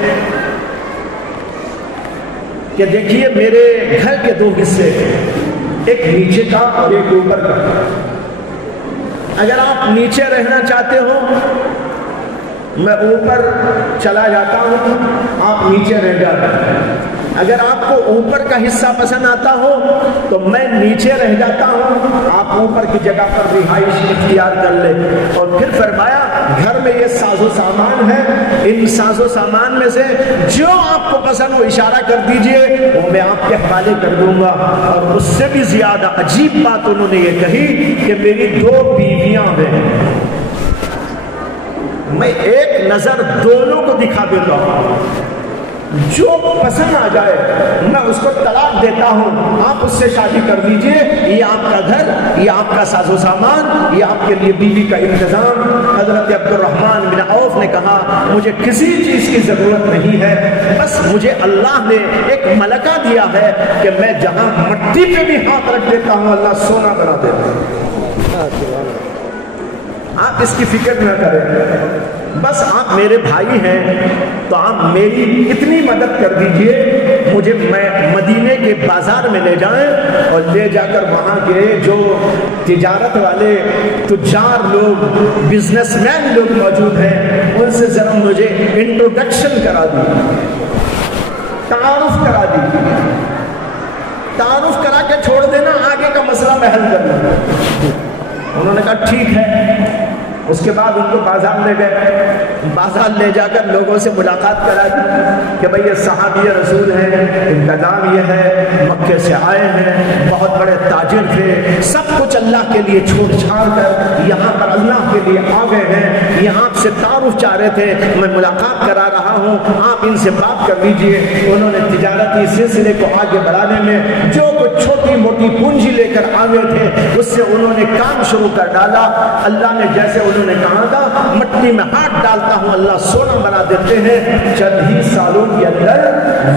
کہ دیکھیے میرے گھر کے 2 حصے، ایک نیچے کا اور ایک اوپر کا، اگر آپ نیچے رہنا چاہتے ہو میں اوپر چلا جاتا ہوں، آپ نیچے رہ جاتے ہیں، اگر آپ کو اوپر کا حصہ پسند آتا ہو تو میں نیچے رہ جاتا ہوں، آپ اوپر کی جگہ پر رہائش اختیار کر لیں۔ اور پھر فرمایا گھر میں یہ ساز و سامان ہے، ان ساز و سامان میں سے جو آپ کو پسند وہ اشارہ کر دیجئے، وہ میں آپ کے حوالے کر دوں گا۔ اور اس سے بھی زیادہ عجیب بات انہوں نے یہ کہی کہ میری 2 بیویاں ہیں، میں ایک نظر دونوں کو دکھا دیتا ہوں، جو پسند آ جائے میں اس کو طلاق دیتا ہوں، آپ اس سے شادی کر لیجئے، یہ آپ کا گھر، یہ آپ کا ساز و سامان، یہ آپ کے لیے بیوی کا انتظام۔ حضرت عبد الرحمن بن عوف نے کہا مجھے کسی چیز کی ضرورت نہیں ہے، بس مجھے اللہ نے ایک ملکہ دیا ہے کہ میں جہاں مٹی پہ بھی ہاتھ رکھ دیتا ہوں اللہ سونا بنا دیتا ہوں۔ آپ اس کی فکر نہ کریں، بس آپ میرے بھائی ہیں تو آپ میری اتنی مدد کر دیجئے، مجھے مدینے کے بازار میں لے جائیں اور لے جا کر وہاں کے جو تجارت والے تجار لوگ، بزنس مین لوگ موجود ہیں ان سے ذرا مجھے انٹروڈکشن کرا دیجیے، تعارف کرا دیجیے، تعارف کرا کے چھوڑ دینا، آگے کا مسئلہ میں حل کر لوں۔ انہوں نے کہا ٹھیک ہے۔ اس کے بعد ان کو بازار لے گئے، بازار لے جا کر لوگوں سے ملاقات کرا دی کہ بھئی یہ صحابی رسول ہیں، ان کا نام یہ ہے، مکے سے آئے ہیں، بہت بڑے تاجر تھے، سب کچھ اللہ کے لیے چھوڑ چھاڑ کر یہاں پر اللہ کے لیے آ گئے ہیں، یہ آپ سے تعارف چاہ رہے تھے، میں ملاقات کرا رہا رہا ہوں، آپ ان سے بات کر لیجئے۔ انہوں نے تجارتی سلسلے کو آگے بڑھانے میں جو کچھ چھوٹی موٹی پونجی لے کر آگے تھے اس سے انہوں نے کام شروع کر ڈالا۔ اللہ نے جیسے انہوں نے کہا تھا مٹی میں ہاتھ ڈالتا ہوں اللہ سونا بنا دیتے ہیں۔ چند ہی سالوں کے اندر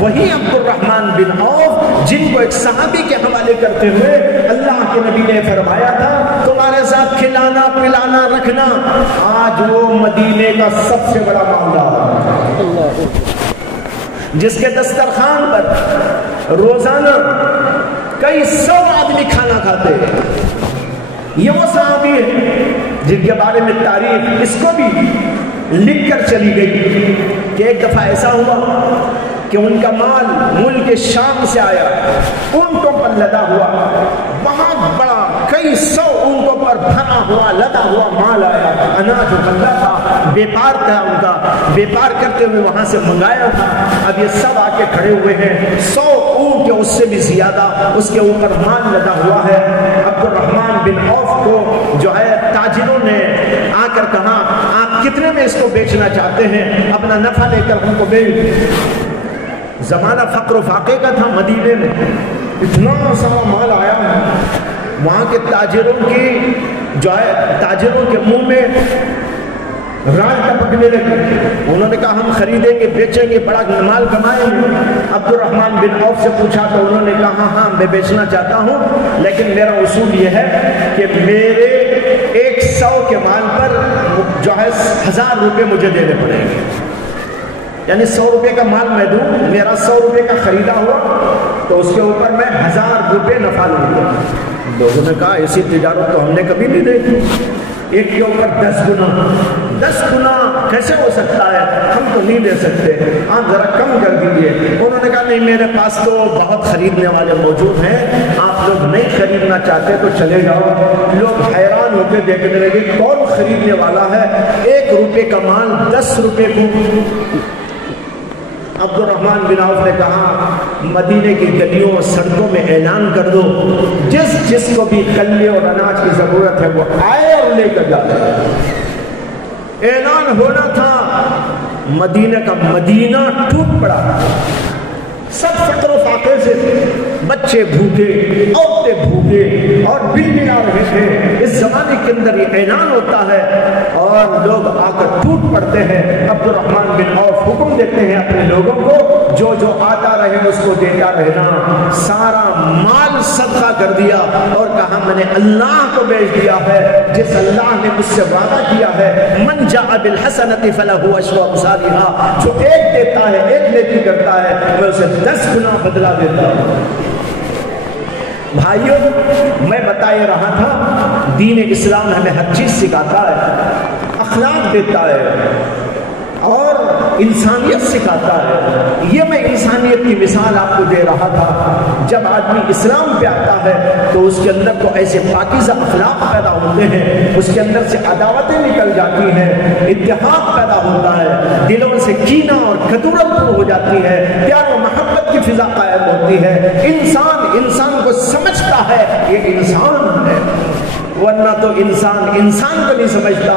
وہی عبد الرحمن بن عوف جن کو ایک صحابی کے حوالے کرتے ہوئے اللہ کے نبی نے فرمایا تھا تمہارے ساتھ کھلانا پلانا رکھنا، آج وہ مدینے کا سب سے بڑا مالدار جس کے دسترخوان پر روزانہ کئی 100 آدمی کھانا کھاتے ہیں۔ یہ وہ صحابی ہے جن کے بارے میں تاریخ اس کو بھی لکھ کر چلی گئی کہ ایک دفعہ ایسا ہوا کہ ان کا مال ملک شام سے آیا، اونٹوں پر لدا ہوا، بہت بڑا کئی 100 اونٹوں پر بھرا ہوا لدا ہوا مال آیا، اناج بندہ تھا، بیپار تھا، ان کا بیپار کرتے ہوئے وہاں سے منگایا تھا۔ اب یہ سب آ کے کھڑے ہوئے ہیں، 100 اونٹ کے اس سے بھی زیادہ اس کے اوپر مال لدا ہوا ہے۔ عبد الرحمن بن عوف کو جو ہے تاجروں نے آ کر کہا آپ کتنے میں اس کو بیچنا چاہتے ہیں، اپنا نفع لے کر ہم کو بیچ۔ زمانہ فقر و فاقے کا تھا، مدینے میں اتنا سارا مال آیا، وہاں کے تاجروں کی جو ہے تاجروں کے منہ میں راج ٹپکنے لگے۔ انہوں نے کہا ہم خریدیں گے بیچیں گے بڑا مال کمائیں گے۔ عبد الرحمن بن عوف سے پوچھا تو انہوں نے کہا ہاں میں بیچنا چاہتا ہوں، لیکن میرا اصول یہ ہے کہ میرے 100 کے مال پر جو ہے 1000 روپے مجھے دینے پڑیں گے، یعنی 100 روپے کا مال میں دوں، میرا 100 روپے کا خریدا ہوا تو اس کے اوپر میں 1000 روپے نفع لوں گا۔ لوگوں نے کہا ایسی تجارت تو ہم نے کبھی نہیں دیکھی، ایک کے اوپر 10 گنا 10 گنا کیسے ہو سکتا ہے، ہم تو نہیں دے سکتے، آپ ذرا کم کر دیجیے۔ انہوں نے کہا نہیں میرے پاس تو بہت خریدنے والے موجود ہیں، آپ لوگ نہیں خریدنا چاہتے تو چلے جاؤ۔ لوگ حیران ہو کے دیکھنے لگے کون خریدنے والا ہے، 1 روپے کا مال 10 روپے کو۔ عبد الرحمن بن عوف نے کہا مدینے کی گلیوں اور سڑکوں میں اعلان کر دو جس کو بھی کلے اور اناج کی ضرورت ہے وہ آئے اور لے کر جائے۔ اعلان ہونا تھا، مدینہ کا مدینہ ٹوٹ پڑا، سب فقر و فاقے سے، بچے بھوکے، عورتیں بھوکے اور بل بھی آ رہے تھے۔ اس زمانے کے اندر یہ اعلان ہوتا ہے اور لوگ آ کر ٹوٹ پڑتے ہیں۔ عبد الرحمن بن عوف حکم دیتے ہیں اپنے لوگوں کو جو جو آتا رہے اس کو دیتا رہنا۔ سارا مال صدقہ کر دیا اور کہا میں نے اللہ کو بیچ دیا ہے، جس اللہ نے مجھ سے وعدہ کیا ہے من جاء بالحسنۃ فلہ عشر امثالھا، جو ایک دیتا ہے ایک نیکی کرتا ہے میں اسے 10 گنا بدلہ دیتا ہوں۔ بھائیوں میں بتا یہ رہا تھا دین اسلام ہمیں ہر چیز سکھاتا ہے، اخلاق دیتا ہے اور انسانیت سکھاتا ہے۔ یہ میں انسانیت کی مثال آپ کو دے رہا تھا۔ جب آدمی اسلام پہ آتا ہے تو اس کے اندر تو ایسے پاکیزہ اخلاق پیدا ہوتے ہیں، اس کے اندر سے عداوتیں نکل جاتی ہیں، اتحاد پیدا ہوتا ہے، دلوں سے کینہ اور کدورت دور ہو جاتی ہے، پیار و محبت کی فضا قائم ہوتی ہے، انسان کو سمجھتا ہے یہ انسان ہے، ورنہ تو انسان کو نہیں سمجھتا،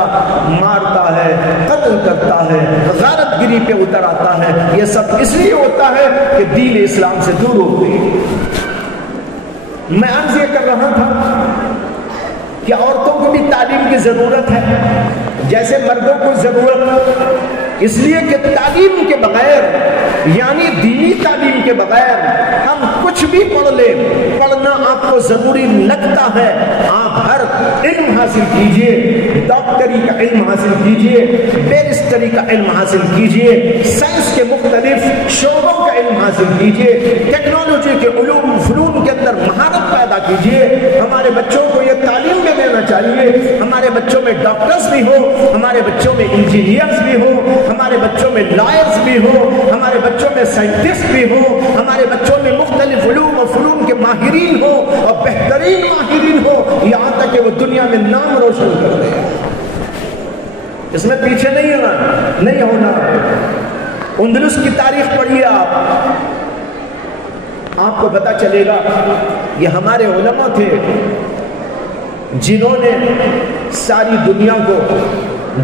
مارتا ہے، قتل کرتا ہے، غارت گری پہ اتر آتا ہے۔ یہ سب اس لیے ہوتا ہے کہ دین اسلام سے دور ہوتے ہیں۔ میں عرض یہ کر رہا تھا کہ عورتوں کو بھی تعلیم کی ضرورت ہے جیسے مردوں کو ضرورت، اس لیے کہ تعلیم کے بغیر یعنی دینی تعلیم کے بغیر ہم کچھ بھی پڑھ لیں، پڑھنا آپ کو ضروری لگتا ہے، آپ ہر علم حاصل کیجئے، ڈاکٹری کا علم حاصل کیجئے، بیرسٹری کا علم حاصل کیجئے، سائنس کے مختلف شعبوں کا علم حاصل کیجئے، ٹیکنالوجی کے علوم فنون کے اندر مہارت پیدا کیجئے۔ ہمارے بچوں کو یہ تعلیم میں دینا چاہیے، ہمارے بچوں میں ڈاکٹرز بھی ہو، ہمارے بچوں میں انجینئرز بھی ہو، ہمارے بچوں میں لائرز بھی ہو، ہمارے بچوں میں سائنٹسٹ بھی ہو، ہمارے بچوں میں مختلف علوم و فنون کے ماہرین ہو اور بہترین ماہرین ہو، یہاں تک کہ وہ دنیا میں نام روشن کر دیں۔ اس میں پیچھے نہیں ہونا۔ اندلس کی تاریخ پڑھیے آپ کو پتا چلے گا یہ ہمارے علماء تھے جنہوں نے ساری دنیا کو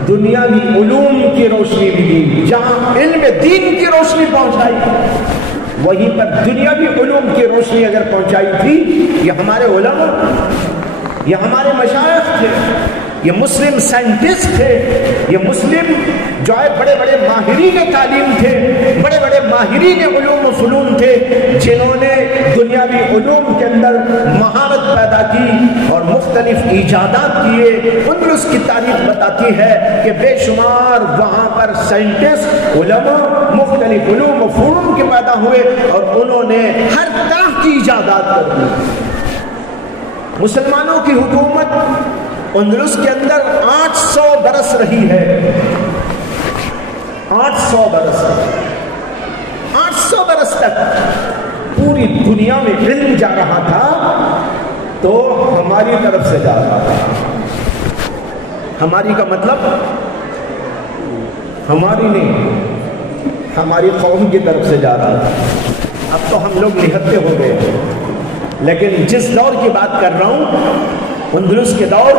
دنیاوی علوم کی روشنی بھی دی، جہاں علم دین کی روشنی پہنچائی وہیں پر دنیاوی علوم کی روشنی اگر پہنچائی تھی، یہ ہمارے علماء، یہ ہمارے مشائخ تھے، یہ مسلم سائنٹسٹ تھے، یہ مسلم جو ہے بڑے بڑے ماہرین تعلیم تھے، بڑے بڑے ماہرین علوم و فنون تھے، جنہوں نے دنیاوی علوم کے اندر مہارت پیدا کی اور مختلف ایجادات کیے۔ اندلس کی تاریخ بتاتی ہے کہ بے شمار وہاں پر سائنٹسٹ، علماء مختلف علوم و فنون کے پیدا ہوئے اور انہوں نے ہر طرح کی ایجادات کر دی۔ مسلمانوں کی حکومت اندلس کے اندر 800 برس رہی ہے، 800 برس، 800 برس تک پوری دنیا میں علم جا رہا تھا تو ہماری طرف سے جا رہا تھا۔ ہماری کا مطلب ہماری نہیں، ہماری قوم کی طرف سے جا رہا تھا۔ اب تو ہم لوگ نہتے ہو گئے، لیکن جس دور کی بات کر رہا ہوں، اندلس کے دور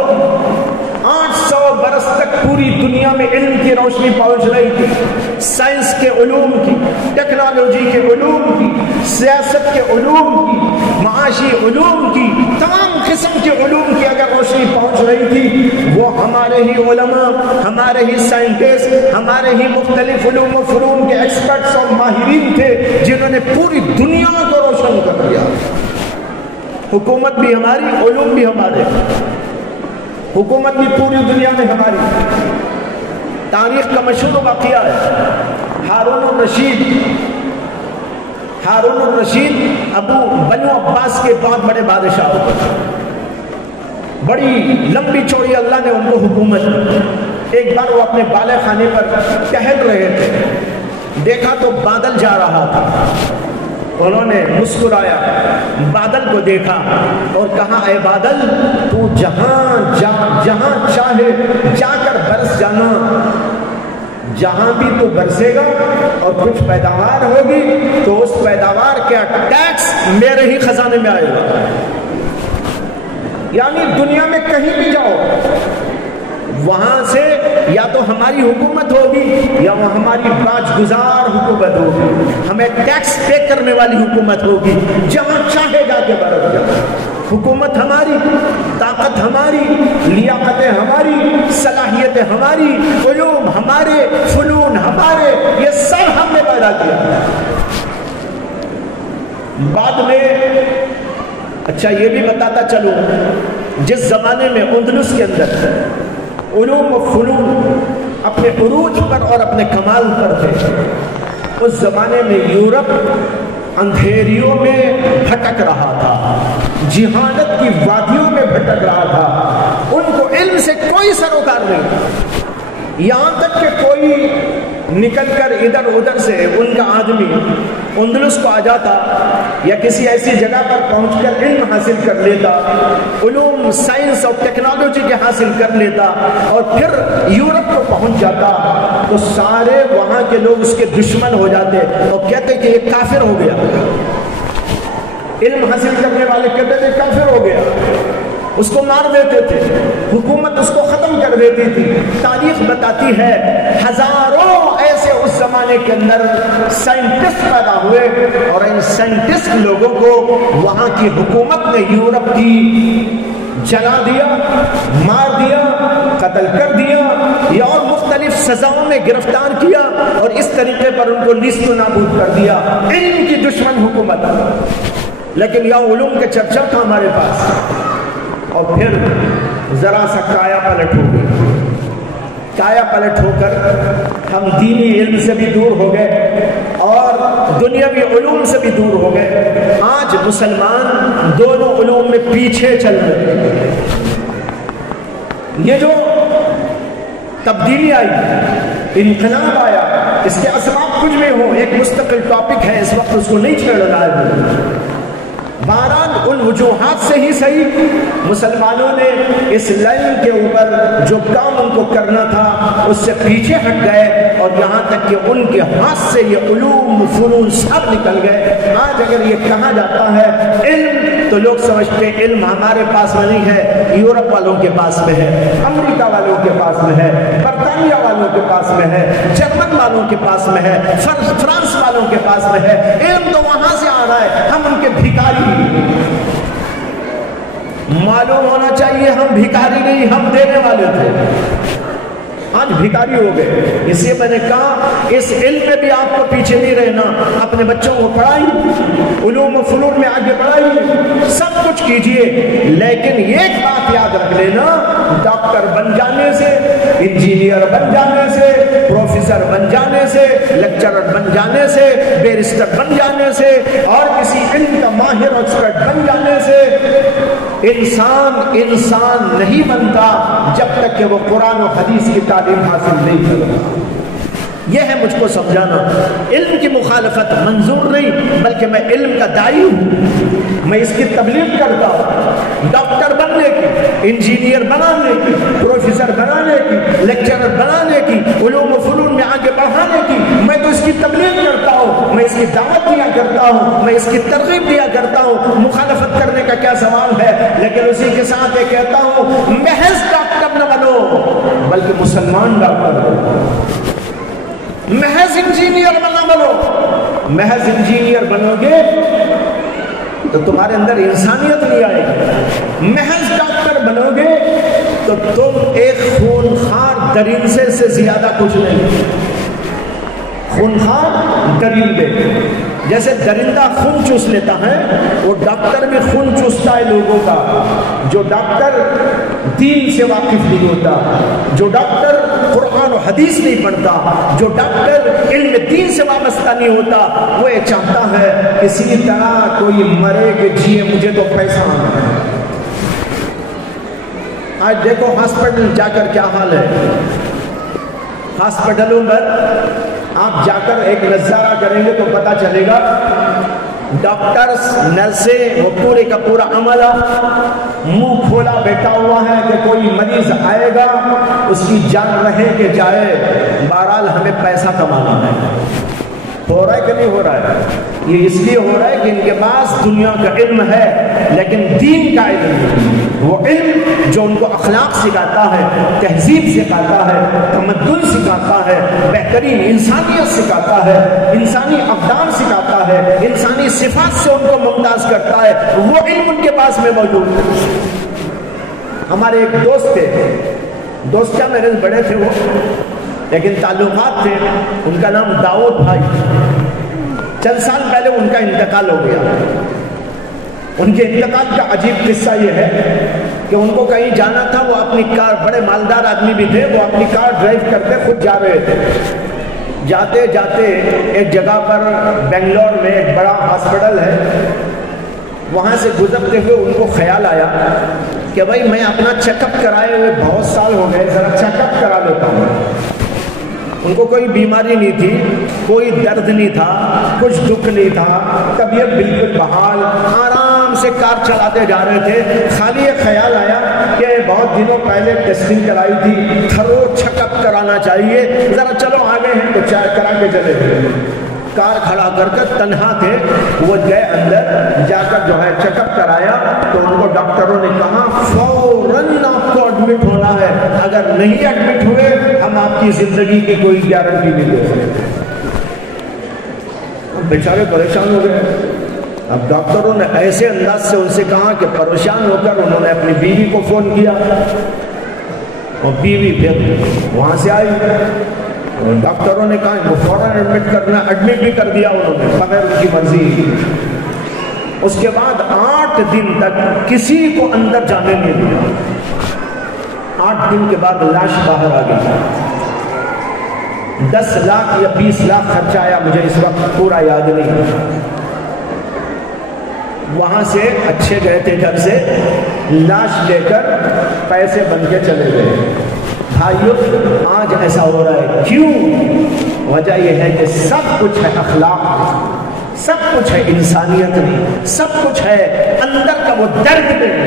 800 برس تک پوری دنیا میں علم کی روشنی پہنچ رہی تھی، سائنس کے علوم کی، ٹیکنالوجی کے علوم کی، سیاست کے علوم کی، معاشی علوم کی، تمام قسم کے علوم کی اگر روشنی پہنچ رہی تھی، وہ ہمارے ہی علماء، ہمارے ہی سائنٹسٹ، ہمارے ہی مختلف علوم و فنون کے ایکسپرٹس اور ماہرین تھے، جنہوں نے پوری دنیا کو روشن کر دیا۔ حکومت بھی ہماری، علوم بھی ہمارے، حکومت بھی پوری دنیا میں ہماری۔ تاریخ کا مشہور واقعہ ہے، ہارون الرشید ابو بنو عباس کے بہت بڑے بادشاہ ہوتے، بڑی لمبی چوڑی اللہ نے ان کو حکومت دی۔ ایک بار وہ اپنے بالے خانے پر ٹہل رہے تھے، دیکھا تو بادل جا رہا تھا، انہوں نے مسکرایا، بادل کو دیکھا اور کہا، اے بادل، تو جہاں چاہے جا کر برس جانا، جہاں بھی تو برسے گا اور کچھ پیداوار ہوگی تو اس پیداوار کا ٹیکس میرے ہی خزانے میں آئے گا۔ یعنی دنیا میں کہیں بھی جاؤ، وہاں سے یا تو ہماری حکومت ہوگی یا وہ ہماری باج گزار حکومت ہوگی، ہمیں ٹیکس پے کرنے والی حکومت ہوگی، جہاں چاہے جا کے برس جائے۔ حکومت ہماری، طاقت ہماری، لیاقتیں ہماری، صلاحیتیں ہماری، علوم ہمارے، فنون ہمارے، یہ سب ہم نے پیدا کیا۔ بعد میں اچھا یہ بھی بتاتا چلوں، جس زمانے میں اندلس کے اندر علوم و فنون اپنے عروج پر اور اپنے کمال پر تھے، اس زمانے میں یورپ اندھیریوں میں بھٹک رہا تھا، جہالت کی وادیوں میں بھٹک رہا تھا، ان کو علم سے کوئی سروکار نہیں، یہاں تک کہ کوئی نکل کر ادھر ادھر سے ان کا آدمی اندلس کو آ جاتا یا کسی ایسی جگہ پر پہنچ کر علم حاصل کر لیتا، علوم سائنس اور ٹیکنالوجی کے حاصل کر لیتا اور پھر یورپ کو پہنچ جاتا تو سارے وہاں کے لوگ اس کے دشمن ہو جاتے اور کہتے کہ یہ کافر ہو گیا، علم حاصل کرنے والے کہتے تھے کافر ہو گیا، اس کو مار دیتے تھے، حکومت اس کو ختم کر دیتی تھی۔ تاریخ بتاتی ہے ہزاروں ایسے اس زمانے کے اندر سائنٹسٹ پیدا ہوئے اور ان سائنٹسٹ لوگوں کو وہاں کی حکومت نے یورپ کی جلا دیا، مار دیا، قتل کر دیا یا اور مختلف سزاؤں میں گرفتار کیا اور اس طریقے پر ان کو نیست و نابود کر دیا، علم کی دشمن حکومت۔ لیکن یہ علوم کے چرچا تھا ہمارے پاس، اور پھر ذرا سا کایا پلٹ ہو گئی، کایا پلٹ ہو کر ہم دینی علم سے بھی دور ہو گئے اور دنیاوی علوم سے بھی دور ہو گئے۔ آج مسلمان دونوں علوم میں پیچھے چل رہے ہیں۔ یہ جو تبدیلی آئی، انقلاب آیا، اس کے اسباب کچھ بھی ہوں، ایک مستقل ٹاپک ہے، اس وقت اس کو نہیں چھیڑ رہا ہے۔ بہرحال ان وجوہات سے ہی صحیح مسلمانوں نے اس لائن کے اوپر جو کام ان کو کرنا تھا اس سے پیچھے ہٹ گئے اور یہاں تک کہ ان کے ہاتھ سے یہ علوم فنون سب نکل گئے۔ آج اگر یہ کہا جاتا ہے علم تو لوگ سمجھتے ہیں علم ہمارے پاس میں نہیں ہے، یورپ والوں کے پاس میں ہے، امریکہ والوں کے پاس میں ہے، برطانیہ والوں کے پاس میں ہے، جرمن والوں کے پاس میں ہے، فرانس والوں کے پاس میں ہے، علم تو وہاں سے آ رہا ہے، ہم ان کے بھکاری ہیں۔ معلوم ہونا چاہیے ہم بھکاری نہیں، ہم دینے والے تھے، آج بھکاری ہو گئے۔ اس لیے میں نے کہا اس علم میں بھی آپ کو پیچھے نہیں رہنا، اپنے بچوں کو پڑھائیے، علوم و فنون میں آگے بڑھائیے، سب کچھ کیجئے، لیکن ایک بات یاد رکھ لینا، ڈاکٹر بن جانے سے، انجینئر بن جانے سے، پروفیسر بن جانے سے، لیکچرر بن جانے سے، بیرسٹر بن جانے سے، اور کسی علم کا ماہر ایکسپرٹ بن جانے سے انسان نہیں بنتا جب تک کہ وہ قرآن و حدیث کی تعلیم حاصل نہیں کرتا۔ یہ ہے مجھ کو سمجھانا۔ علم کی مخالفت منظور نہیں، بلکہ میں علم کا داعی ہوں، میں اس کی تبلیغ کرتا ہوں، ڈاکٹر بننے کی، انجینئر بنانے کی، پروفیسر بنانے کی، لیکچرر بنانے کی، علوم و فنون میں آگے بڑھانے کی، میں تو اس کی تبلیغ کرتا ہوں، میں اس کی دعوت دیا کرتا ہوں، میں اس کی ترغیب دیا کرتا ہوں۔ مخالفت کرنے کا کیا سوال ہے؟ لیکن اسی کے ساتھ یہ کہتا ہوں محض ڈاکٹر نہ بنو بلکہ مسلمان ڈاکٹر بنو، محض انجینئر نہ بنو۔ محض انجینئر بنو گے تو تمہارے اندر انسانیت نہیں آئے گی، محض ڈاکٹر بنو گے تو تم ایک خونخوار درندے سے زیادہ کچھ نہیں، خونخوار درندے، جیسے درندہ خون چوس لیتا ہے، وہ ڈاکٹر بھی خون چوستا ہے لوگوں کا۔ جو ڈاکٹر دین سے واقف نہیں ہوتا، جو ڈاکٹر قرآن و حدیث نہیں پڑھتا، جو ڈاکٹر علم دین سے وابستہ نہیں ہوتا، وہ یہ چاہتا ہے کسی طرح کوئی مرے کہ جیے، مجھے تو پیسہ آنا ہے۔ آج دیکھو ہاسپٹل جا کر کیا حال ہے، ہاسپٹلوں میں آپ جا کر ایک نظارہ کریں گے تو پتہ چلے گا، ڈاکٹرز، نرسیں، وہ پورے کا پورا عملہ منہ کھولا بیٹھا ہوا ہے کہ کوئی مریض آئے گا، اس کی جان رہے کہ جائے، بہرحال ہمیں پیسہ کمانا ہے۔ ہو رہا ہے کہ نہیں ہو رہا ہے؟ یہ اس لیے ہو رہا ہے کہ ان کے پاس دنیا کا علم ہے لیکن دین کا علم نہیں، وہ علم جو ان کو اخلاق سکھاتا ہے، تہذیب سکھاتا ہے، تمدن سکھاتا ہے، بہترین انسانیت سکھاتا ہے، انسانی اقدار سکھاتا ہے، انسانی صفات سے ان کو ممتاز کرتا ہے، وہ علم ان کے پاس میں موجود ہے۔ ہمارے ایک دوست تھے، دوست کیا میرے بڑے تھے وہ، لیکن تعلقات تھے، ان کا نام داؤد بھائی، چند سال پہلے ان کا انتقال ہو گیا۔ ان کے انتقال کا عجیب قصہ یہ ہے کہ ان کو کہیں جانا تھا، وہ اپنی کار، بڑے مالدار آدمی بھی تھے، وہ اپنی کار ڈرائیو کرتے خود جا رہے تھے، جاتے جاتے ایک جگہ پر بنگلور میں ایک بڑا ہاسپٹل ہے، وہاں سے گزرتے ہوئے ان کو خیال آیا کہ بھائی میں اپنا چیک اپ کرائے ہوئے بہت سال ہو گئے، ذرا چیک اپ کرا لیتا ہوں۔ ان کو کوئی بیماری نہیں تھی، کوئی درد نہیں تھا، کچھ دکھ نہیں تھا، طبیعت بالکل بحال، آرام سے کار چلاتے جا رہے تھے۔ خالی ایک خیال آیا کہ بہت دنوں پہلے ٹیسٹنگ کرائی تھی، تھرو چیک اپ کرانا چاہیے، ذرا چلو آگے ہیں تو چیک کرا کے چلے گئے۔ کار کھڑا کر کر تنہا تھے، وہ گئے اندر، جا کر جو ہے چیک اپ کرایا تو ان کو ڈاکٹروں نے کہا فوراً آپ کو ایڈمٹ ہونا ہے، اگر نہیں ایڈمٹ ہوئے ہم آپ کی زندگی کی کوئی گارنٹی نہیں دے سکتے۔ بیچارے پریشان ہو گئے۔ اب ڈاکٹروں نے ایسے انداز سے ان سے کہا کہ پریشان ہو کر انہوں نے اپنی بیوی کو فون کیا، اور بیوی پھر وہاں سے آئی، ڈاکٹروں نے کہا وہ فوراً ایڈمٹ کرنا، ایڈمٹ بھی کر دیا انہوں نے بغیر ان کی مرضی۔ اس کے بعد 8 دن تک کسی کو اندر جانے نہیں دیا۔ 8 دن کے بعد لاش باہر آ گئی۔ 10 لاکھ یا 20 لاکھ خرچہ آیا، مجھے اس وقت پورا یاد نہیں۔ وہاں سے اچھے گئے تھے گھر سے، لاش لے کر پیسے بن کے چلے گئے۔ بھائیو آج ایسا ہو رہا ہے، کیوں؟ وجہ یہ ہے کہ سب کچھ ہے اخلاق، سب کچھ ہے انسانیت نہیں، سب کچھ ہے اندر کا وہ درد نہیں۔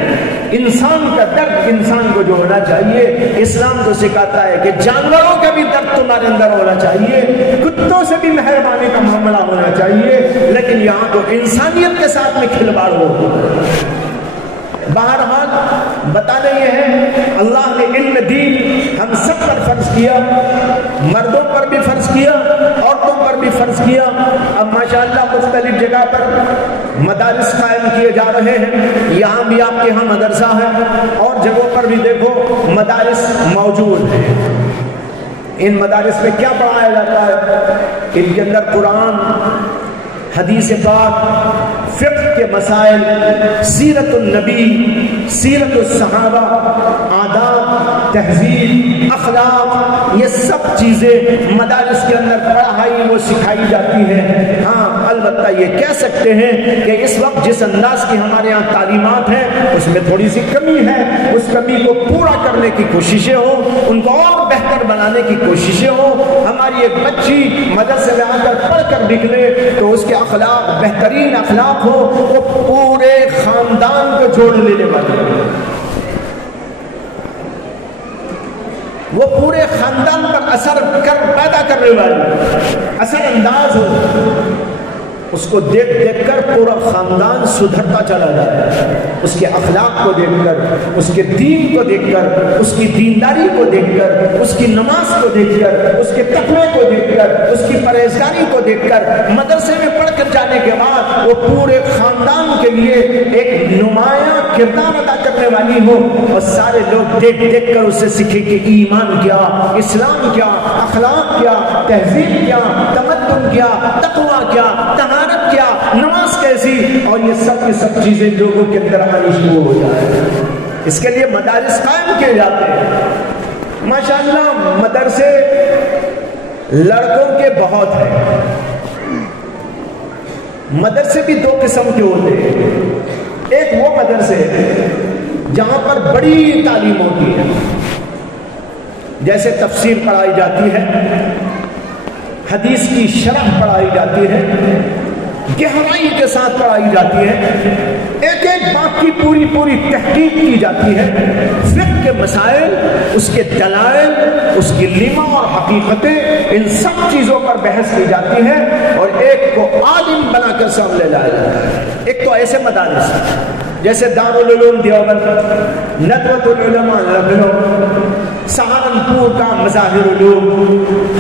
انسان کا درد انسان کو جو ہونا چاہیے، اسلام تو سکھاتا ہے کہ جانوروں کا بھی درد تمہارے اندر ہونا چاہیے، کتوں سے بھی مہربانی کا معاملہ ہونا چاہیے، لیکن یہاں تو انسانیت کے ساتھ میں کھلواڑ ہو۔ بہرحال بتانا یہ ہے، اللہ نے علم دین ہم سب پر فرض کیا، مردوں پر بھی فرض کیا، عورتوں پر بھی فرض کیا۔ اب ماشاءاللہ مختلف جگہ پر مدارس قائم کیے جا رہے ہیں، یہاں بھی آپ کے ہاں مدرسہ ہے، اور جگہوں پر بھی دیکھو مدارس موجود ہیں۔ ان مدارس میں کیا پڑھایا جاتا ہے؟ ان کے اندر قرآن، حدیث پاک، فقہ کے مسائل، سیرت النبی، سیرت الصحابہ، آداب، تہذیب، اخلاق، یہ سب چیزیں مدارس کے اندر پڑھائی وہ سکھائی جاتی ہے۔ ہاں البتہ یہ کہہ سکتے ہیں کہ اس وقت جس انداز کی ہمارے یہاں تعلیمات ہیں اس میں تھوڑی سی کمی ہے، اس کمی کو پورا کرنے کی کوششیں ہوں، ان کو اور بہتر بنانے کی کوششیں ہوں۔ ہماری ایک بچی مدرسے میں آ کر پڑھ کر نکلے تو اس کے اخلاق بہترین اخلاق ہو، وہ پورے خاندان کو جوڑ لینے والی ہو، وہ پورے خاندان پر اثر پیدا کرنے والی اثر انداز ہو۔ اس کو دیکھ دیکھ کر پورا خاندان سدھرتا چلا جائے، اس کے اخلاق کو دیکھ کر، اس کے دین کو دیکھ کر، اس کی دینداری کو دیکھ کر، اس کی نماز کو دیکھ کر، اس کے تقوی کو دیکھ کر، اس کی پرہیزگاری کو دیکھ کر، مدرسے میں پڑھ کر جانے کے بعد وہ پورے خاندان کے لیے ایک نمایاں کردار ادا کرنے والی ہو، اور سارے لوگ دیکھ دیکھ کر اسے سیکھیں کہ ایمان کیا، اسلام کیا، اخلاق کیا، تہذیب کیا، تمدن کیا، تقوی کیا، طہارت کیا، نماز کیسی، اور یہ سب کی سب چیزیں لوگوں کے اندر آنی شروع ہو جائے۔ اس کے لیے مدارس قائم کیے جاتے ہیں۔ ماشاءاللہ مدرسے لڑکوں کے بہت ہیں۔ مدرسے بھی دو قسم کے ہوتے ہیں، ایک وہ مدرسے جہاں پر بڑی تعلیم ہوتی ہے، جیسے تفسیر پڑھائی جاتی ہے، حدیث کی شرح پڑھائی جاتی ہے، گہرائی کے ساتھ پڑھائی جاتی ہے، ایک ایک بات کی پوری پوری تحقیق کی جاتی ہے، فقہ کے مسائل، اس کے دلائل، اس کی لما اور حقیقتیں، ان سب چیزوں پر بحث کی جاتی ہے، اور ایک کو عالم بنا کر سامنے لایا جاتا ہے۔ ایک تو ایسے مدارس جیسے دارالعلوم دیوبند، ندوۃ العلماء لکھنؤ، سہارنپور کا مظاہر علوم،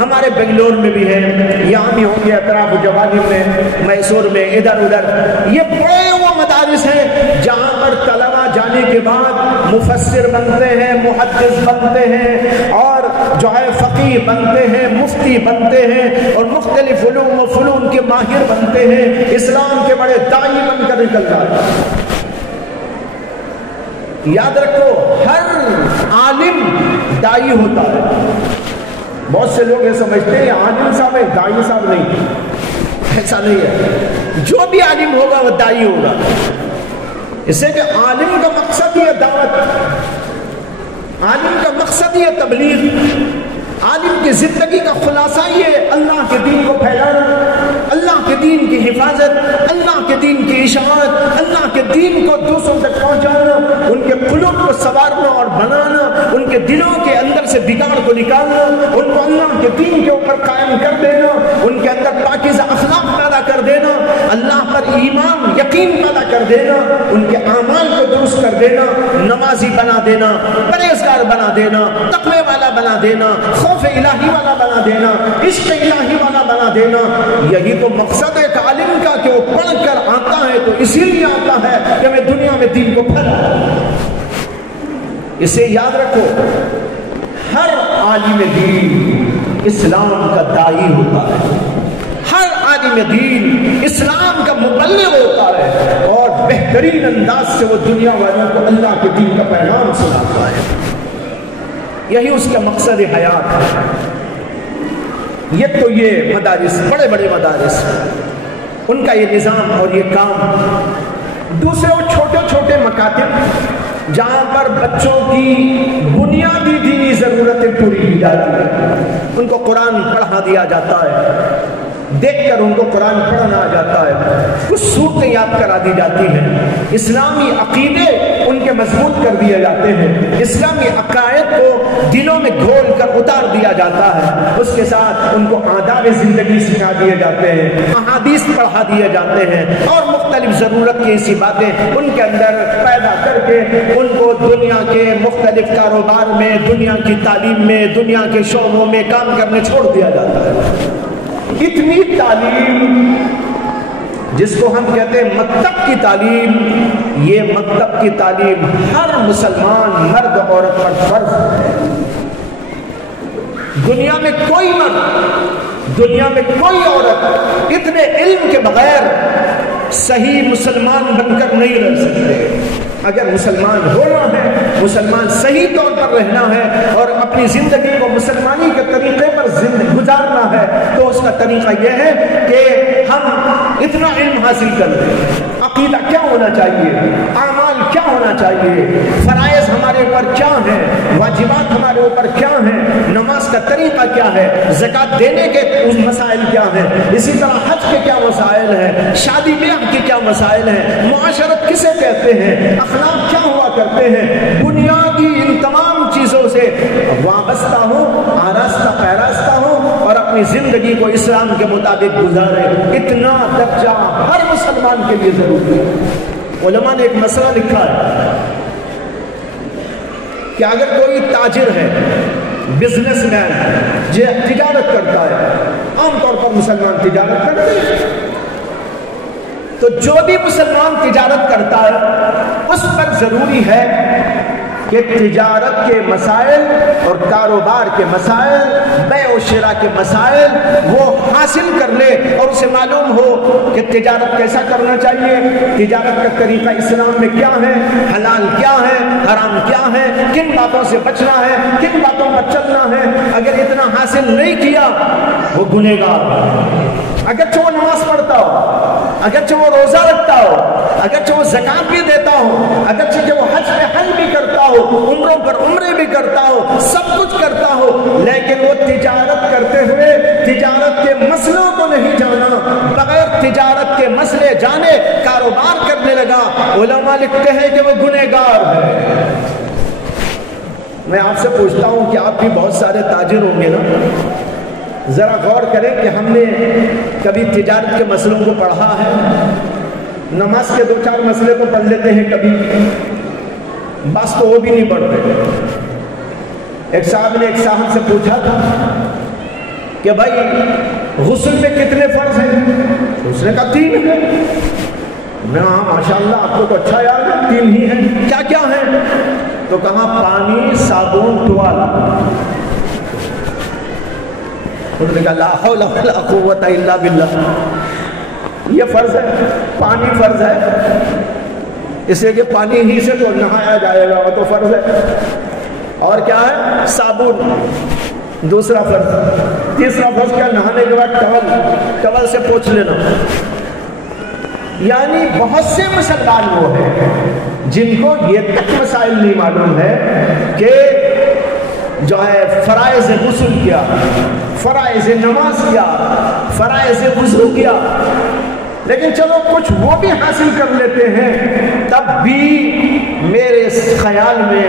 ہمارے بنگلور میں بھی ہے، یہاں بھی ہوں گے اطراف جوانی میں، میسور میں، ادھر ادھر۔ یہ بڑے وہ مدارس ہیں جہاں پر طلبا جانے کے بعد مفسر بنتے ہیں، محدث بنتے ہیں، اور جو ہے فقیہ بنتے ہیں، مفتی بنتے ہیں، اور مختلف علوم و فنون کے ماہر بنتے ہیں، اسلام کے بڑے داعی بن کر نکل جاتے ہیں۔ یاد رکھو ہر عالم داعی ہوتا ہے۔ بہت سے لوگ یہ سمجھتے ہیں عالم صاحب ہے، داعی صاحب نہیں، ایسا نہیں ہے۔ جو بھی عالم ہوگا وہ داعی ہوگا، اس سے کہ عالم کا مقصد ہی ہے دعوت، عالم کا مقصد ہی ہے تبلیغ، عالم کی زندگی کا خلاصہ یہ اللہ کے دین کو پھیلانا، اللہ کے دین کی حفاظت، اللہ کے دین کی اشاعت، اللہ کے دین کو دوسروں تک پہنچانا، ان کے قلوب کو سنوارنا اور بنانا، ان کے دلوں کے اندر سے بگاڑ کو نکالنا، ان کو اللہ کے دین کے اوپر قائم کر دینا، ان کے اندر پاکیزہ اخلاق پیدا کر دینا، اللہ پر ایمان یقین پیدا کر دینا، ان کے اعمال کو درست کر دینا، نمازی بنا دینا، پرہیزگار بنا دینا، تقوی والا بنا دینا، خوف الہی والا بنا دینا، عشق الہی والا بنا دینا۔ یہی تو مقصد ہے عالم کا کہ وہ پڑھ کر آتا ہے تو اسی لیے آتا ہے کہ میں دنیا میں دین کو پھیلاؤں۔ اسے یاد رکھو، ہر عالم دین اسلام کا داعی ہوتا ہے، ہر عالم دین اسلام کا مبلغ ہوتا ہے، اور بہترین انداز سے وہ دنیا والوں کو اللہ کے دین کا پیغام سناتا ہے۔ یہی اس کا مقصد حیات ہے۔ یہ تو یہ مدارس، بڑے بڑے مدارس، ان کا یہ نظام اور یہ کام۔ دوسرے وہ چھوٹے چھوٹے مکاتب جہاں پر بچوں کی بنیادی دینی ضرورتیں پوری کی جاتی ہیں، ان کو قرآن پڑھا دیا جاتا ہے، دیکھ کر ان کو قرآن پڑھنا آ جاتا ہے، کچھ صورتیں یاد کرا دی جاتی ہیں، اسلامی عقیدے ان کے مضبوط کر دیے جاتے ہیں، اسلامی عقائد کو دلوں میں گھول کر اتار دیا جاتا ہے، اس کے ساتھ ان کو آداب زندگی سکھا دیے جاتے ہیں، احادیث پڑھا دیے جاتے ہیں، اور مختلف ضرورت کی ایسی باتیں ان کے اندر پیدا کر کے ان کو دنیا کے مختلف کاروبار میں، دنیا کی تعلیم میں، دنیا کے شعبوں میں کام کرنے چھوڑ دیا جاتا ہے۔ اتنی تعلیم جس کو ہم کہتے ہیں مکتب کی تعلیم، یہ مکتب کی تعلیم ہر مسلمان مرد عورت پر فرض ہے۔ دنیا میں کوئی مرد، دنیا میں کوئی عورت اتنے علم کے بغیر صحیح مسلمان بن کر نہیں رہ سکتے۔ اگر مسلمان ہونا ہے، مسلمان صحیح طور پر رہنا ہے اور اپنی زندگی کو مسلمانی کے طریقے پر گزارنا ہے، تو اس کا طریقہ یہ ہے کہ ہم اتنا علم حاصل کر لیں، عقیدہ کیا ہونا چاہیے، اعمال کیا ہونا چاہیے، فرائض ہمارے اوپر کیا ہیں، واجبات ہمارے اوپر کیا ہیں، نماز کا طریقہ کیا ہے، زکوٰۃ دینے کے مسائل کیا ہیں، اسی طرح حج کے کیا مسائل ہیں، شادی بیاہ کے کیا مسائل ہیں، معاشرت کسے کہتے ہیں، اخلاق کیا ہوا کرتے ہیں، بنیادی ان تمام چیزوں سے وابستہ ہوں، آراستہ پیراستہ ہوں اور اپنی زندگی کو اسلام کے مطابق گزارے۔ اتنا درجہ ہر مسلمان کے لیے ضروری ہے۔ علماء نے ایک مسئلہ لکھا ہے کہ اگر کوئی تاجر ہے، بزنس مین جو تجارت کرتا ہے، عام طور پر مسلمان تجارت کرتے ہیں، تو جو بھی مسلمان تجارت کرتا ہے اس پر ضروری ہے کہ تجارت کے مسائل اور کاروبار کے مسائل، بیع و شراء کے مسائل وہ حاصل کر لے اور اسے معلوم ہو کہ تجارت کیسا کرنا چاہیے، تجارت کا طریقہ اسلام میں کیا ہے، حلال کیا ہے، حرام کیا ہے، کن باتوں سے بچنا ہے، کن باتوں پر چلنا ہے۔ اگر اتنا حاصل نہیں کیا وہ گنہگار، اگرچہ وہ نماز پڑھتا ہو، اگرچہ وہ روزہ رکھتا ہو، اگرچہ وہ زکوٰۃ بھی دیتا ہو، اگرچہ وہ حج پہ حج بھی کرتا ہو، عمروں پر عمرے بھی کرتا ہو، سب کچھ کرتا ہو، لیکن وہ تجارت کرتے ہوئے تجارت کے مسئلوں کو نہیں جانا، بغیر تجارت کے مسئلے جانے کاروبار کرنے لگا، علماء لکھتے ہیں کہ وہ گنہگار ہے۔ میں آپ سے پوچھتا ہوں کہ آپ بھی بہت سارے تاجر ہوں گے نا، ذرا غور کریں کہ ہم نے کبھی تجارت کے مسئلوں کو پڑھا ہے؟ نماز کے 2-4 مسئلے تو پڑھ لیتے ہیں کبھی، بس تو وہ بھی نہیں پڑھتے۔ ایک صاحب نے ایک صاحب سے پوچھا تھا کہ بھائی غسل میں کتنے فرض ہیں؟ اس نے کہا 3 ہیں۔ ہاں ماشاءاللہ آپ کو تو اچھا یاد ہے، 3 ہی ہیں، کیا کیا ہیں؟ تو کہا پانی، صابن، ٹوال۔ انہوں نے کہا لا حول ولا قوت الا باللہ، یہ فرض ہے، پانی فرض ہے، اس لیے کہ پانی ہی سے تو نہایا جائے گا، وہ تو فرض ہے۔ اور کیا ہے؟ صابن، دوسرا فرض۔ تیسرا فرض کیا؟ نہانے کے بعد ٹاول سے پوچھ لینا۔ یعنی بہت سے مسلمان وہ ہیں جن کو یہ تک مسائل نہیں معلوم ہے کہ جو ہے فرائض غسل کیا، فرائض نماز کیا، فرائض وضو کیا، لیکن چلو کچھ وہ بھی حاصل کر لیتے ہیں، تب بھی میرے خیال میں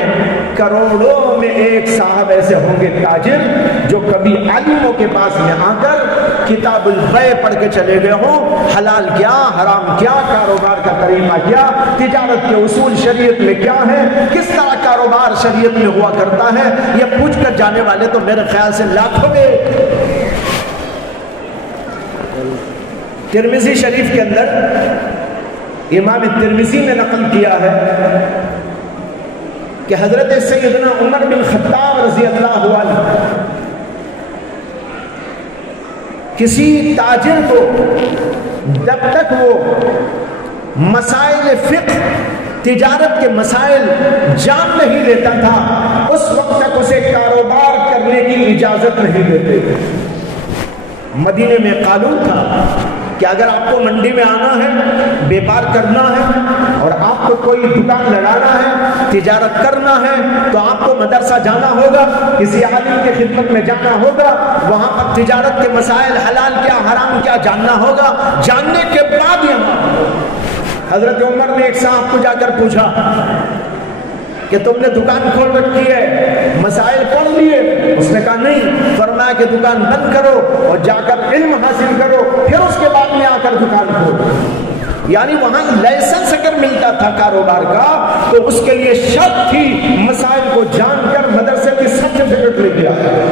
کروڑوں میں ایک صاحب ایسے ہوں گے تاجر جو کبھی عالموں کے پاس میں آ کر کتاب البیع پڑھ کے چلے گئے ہوں، حلال کیا، حرام کیا، کاروبار کا طریقہ کیا، تجارت کے اصول شریعت میں کیا ہے، کس طرح کاروبار شریعت میں ہوا کرتا ہے، یہ پوچھ کر جانے والے تو میرے خیال سے لاکھوں میں۔ ترمذی شریف کے اندر امام ترمذی نے نقل کیا ہے کہ حضرت سیدنا عمر بن خطاب رضی اللہ عنہ کسی تاجر کو جب تک وہ مسائل فقہ، تجارت کے مسائل جان نہیں لیتا تھا، اس وقت تک اسے کاروبار کرنے کی اجازت نہیں دیتے۔ مدینے میں قانون تھا کہ اگر آپ کو منڈی میں آنا ہے، بیپار کرنا ہے، اور آپ کو کوئی دکان لگانا ہے، تجارت کرنا ہے، تو آپ کو مدرسہ جانا ہوگا، کسی عالم کی خدمت میں جانا ہوگا، وہاں پر تجارت کے مسائل، حلال کیا حرام کیا جاننا ہوگا۔ جاننے کے بعد یہاں حضرت عمر نے ایک صاحب کو جا کر پوچھا کہ تم نے دکان کھول رکھی ہے، مسائل پڑھ لیے؟ اس نے کہا نہیں۔ فرمایا کہ دکان بند کرو اور جا کر علم حاصل کرو، پھر اس کے بعد میں آ کر دکان کھولو۔ یعنی وہاں لائسنس اگر ملتا تھا کاروبار کا تو اس کے لیے شرط تھی مسائل کو جان کر مدرسے کی سرٹیفکیٹ لے کے آیا۔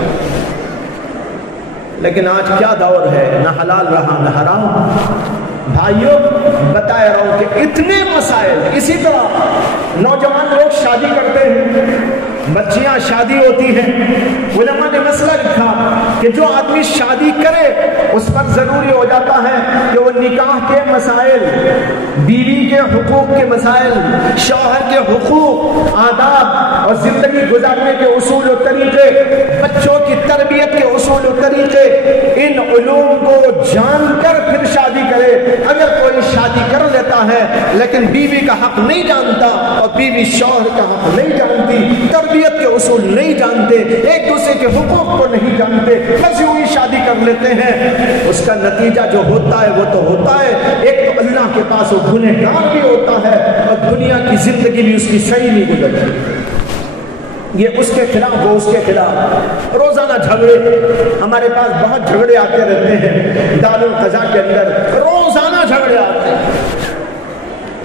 لیکن آج کیا دور ہے، نہ حلال رہا نہ حرام۔ بھائیوں بتایا رہا ہوں کہ اتنے مسائل، اسی طرح نوجوان لوگ شادی کرتے ہیں، بچیاں شادی ہوتی ہیں، علماء نے مسئلہ لکھا کہ جو آدمی شادی کرے اس پر ضروری ہو جاتا ہے کہ وہ نکاح کے مسائل، بیوی کے حقوق کے مسائل، شوہر کے حقوق، آداب اور زندگی گزارنے کے اصول و طریقے، بچوں کی تربیت کے اصول و طریقے، ان علوم کو جان کر پھر شادی کرے۔ اگر کوئی شادی کر لیتا ہے لیکن بیوی کا حق نہیں جانتا اور بیوی شوہر کا حق نہیں جانتی، تربیت کے اصول نہیں جانتے، ایک دوسرے کے حقوق کو نہیں جانتے، بس یوں ہی شادی کر لیتے ہیں، اس کا نتیجہ جو ہوتا ہے وہ تو ہوتا ہے، ایک تو اللہ کے پاس وہ گنہگار بھی ہوتا ہے اور دنیا کی زندگی بھی اس کی صحیح نہیں گزرتی۔ یہ اس کے خلاف، وہ اس کے خلاف، روزانہ جھگڑے، ہمارے پاس بہت جھگڑے آتے رہتے ہیں دارالقضاء کے اندر، روزانہ جھگڑے آتے ہیں۔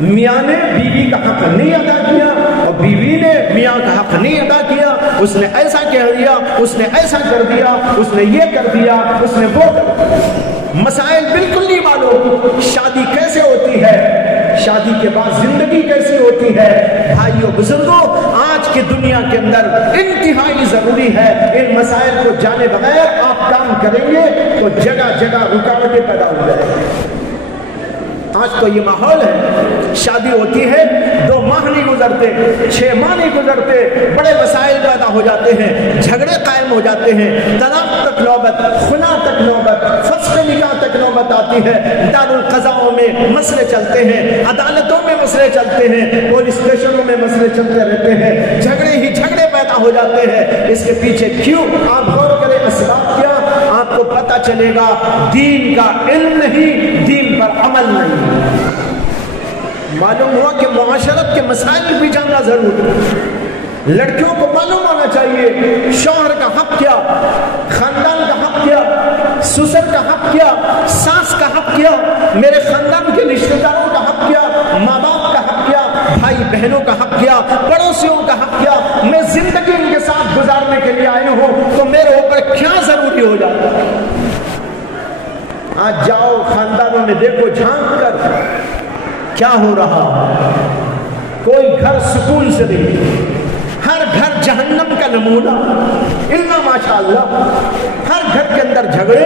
میاں نے بیوی کا حق نہیں ادا کیا اور بیوی نے میاں کا حق نہیں ادا کیا، اس نے ایسا کہہ دیا، اس نے ایسا کر دیا، اس نے یہ کر دیا، اس نے وہ کر دیا۔ مسائل بالکل نہیں معلوم، شادی کیسے ہوتی ہے، شادی کے بعد زندگی کیسی ہوتی ہے۔ بھائیوں بزرگوں، آج کی دنیا کے اندر انتہائی ضروری ہے، ان مسائل کو جانے بغیر آپ کام کریں گے تو جگہ جگہ رکاوٹیں پیدا ہو جائیں گی۔ آج تو یہ ماحول ہے، شادی ہوتی ہے 2 ماہ نہیں گزرتے، 6 ماہ نہیں گزرتے، بڑے مسائل پیدا ہو جاتے ہیں، جھگڑے قائم ہو جاتے ہیں، طلاق تک نوبت، خلا تک نوبت، فسخ نکاح تک نوبت آتی ہے، دارالقضاؤں میں مسئلے چلتے ہیں، عدالتوں میں مسئلے چلتے ہیں، پولیس اسٹیشنوں میں مسئلے چلتے رہتے ہیں، جھگڑے ہی جھگڑے پیدا ہو جاتے ہیں۔ اس کے پیچھے کیوں؟ آپ غور کریں اسباب کیا، آپ کو پتہ چلے گا دین کا علم نہیں، دین پر عمل نہیں۔ معلوم ہوا کہ معاشرت کے مسائل بھی جاننا ضروری ہے۔ لڑکیوں کو معلوم ہونا چاہیے شوہر کا حق کیا، خاندان کا حق کیا، سسر کا حق کیا، ساس کا حق کیا، میرے خاندان کے رشتہ داروں کا حق کیا، ماں باپ کا حق کیا، بھائی بہنوں کا حق کیا، پڑوسیوں کا حق کیا۔ میں زندگی ان کے ساتھ گزارنے کے لیے آیا ہوں تو میرے اوپر کیا ضروری ہو جاتا ہے۔ آج جاؤ خاندانوں میں دیکھو جھانک کر کیا ہو رہا، کوئی گھر سکون سے نہیں، ہر گھر جہنم کا نمونہ، الا ماشاءاللہ، ہر گھر کے اندر جھگڑے،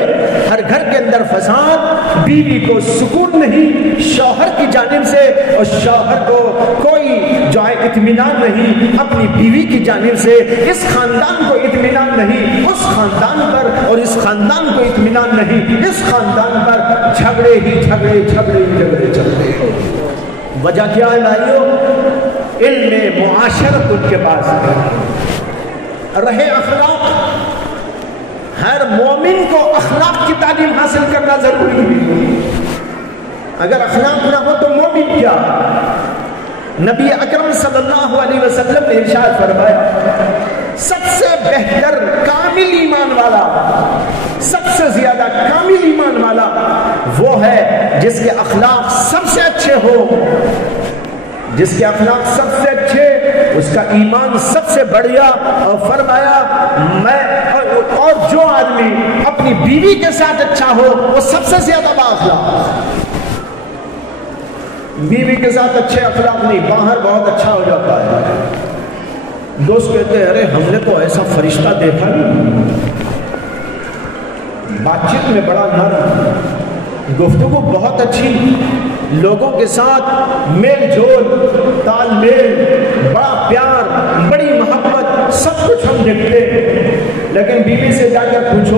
ہر گھر کے اندر فساد، بیوی کو سکون نہیں شوہر کی جانب سے، اور شوہر کو کوئی جو ہے اطمینان نہیں اپنی بیوی کی جانب سے، اس خاندان کو اطمینان نہیں اس خاندان پر، اور اس خاندان کو اطمینان نہیں اس خاندان پر، جھگڑے ہی جھگڑے، جھگڑے ہی جھگڑے چلتے ہیں۔ وجہ کیا ہے بھائیو؟ علم معاشرت ان کے پاس ہے، رہے اخلاق۔ ہر مومن کو اخلاق کی تعلیم حاصل کرنا ضروری ہے، اگر اخلاق نہ ہو تو مومن کیا؟ نبی اکرم صلی اللہ علیہ وسلم نے ارشاد فرمایا سب سے بہتر کامل ایمان والا، سب سے زیادہ کامل ایمان والا وہ ہے جس کے اخلاق سب سے اچھے ہو، جس کے اخلاق سب سے اچھے، اس کا ایمان سب سے بڑھیا۔ اور فرمایا اور جو آدمی اپنی بیوی کے ساتھ اچھا ہو وہ سب سے زیادہ با اخلاق۔ بیوی کے ساتھ اچھے اخلاق نہیں، باہر بہت اچھا ہو جاتا ہے، دوست کہتے ہیں ارے ہم نے تو ایسا فرشتہ دیکھا نہیں، بات چیت میں بڑا نرم، گفتگو بہت اچھی، لوگوں کے ساتھ میل جول، تال میل، بڑا پیار، بڑی محبت، سب کچھ ہم دیکھتے ہیں، لیکن بیوی سے جا کر پوچھو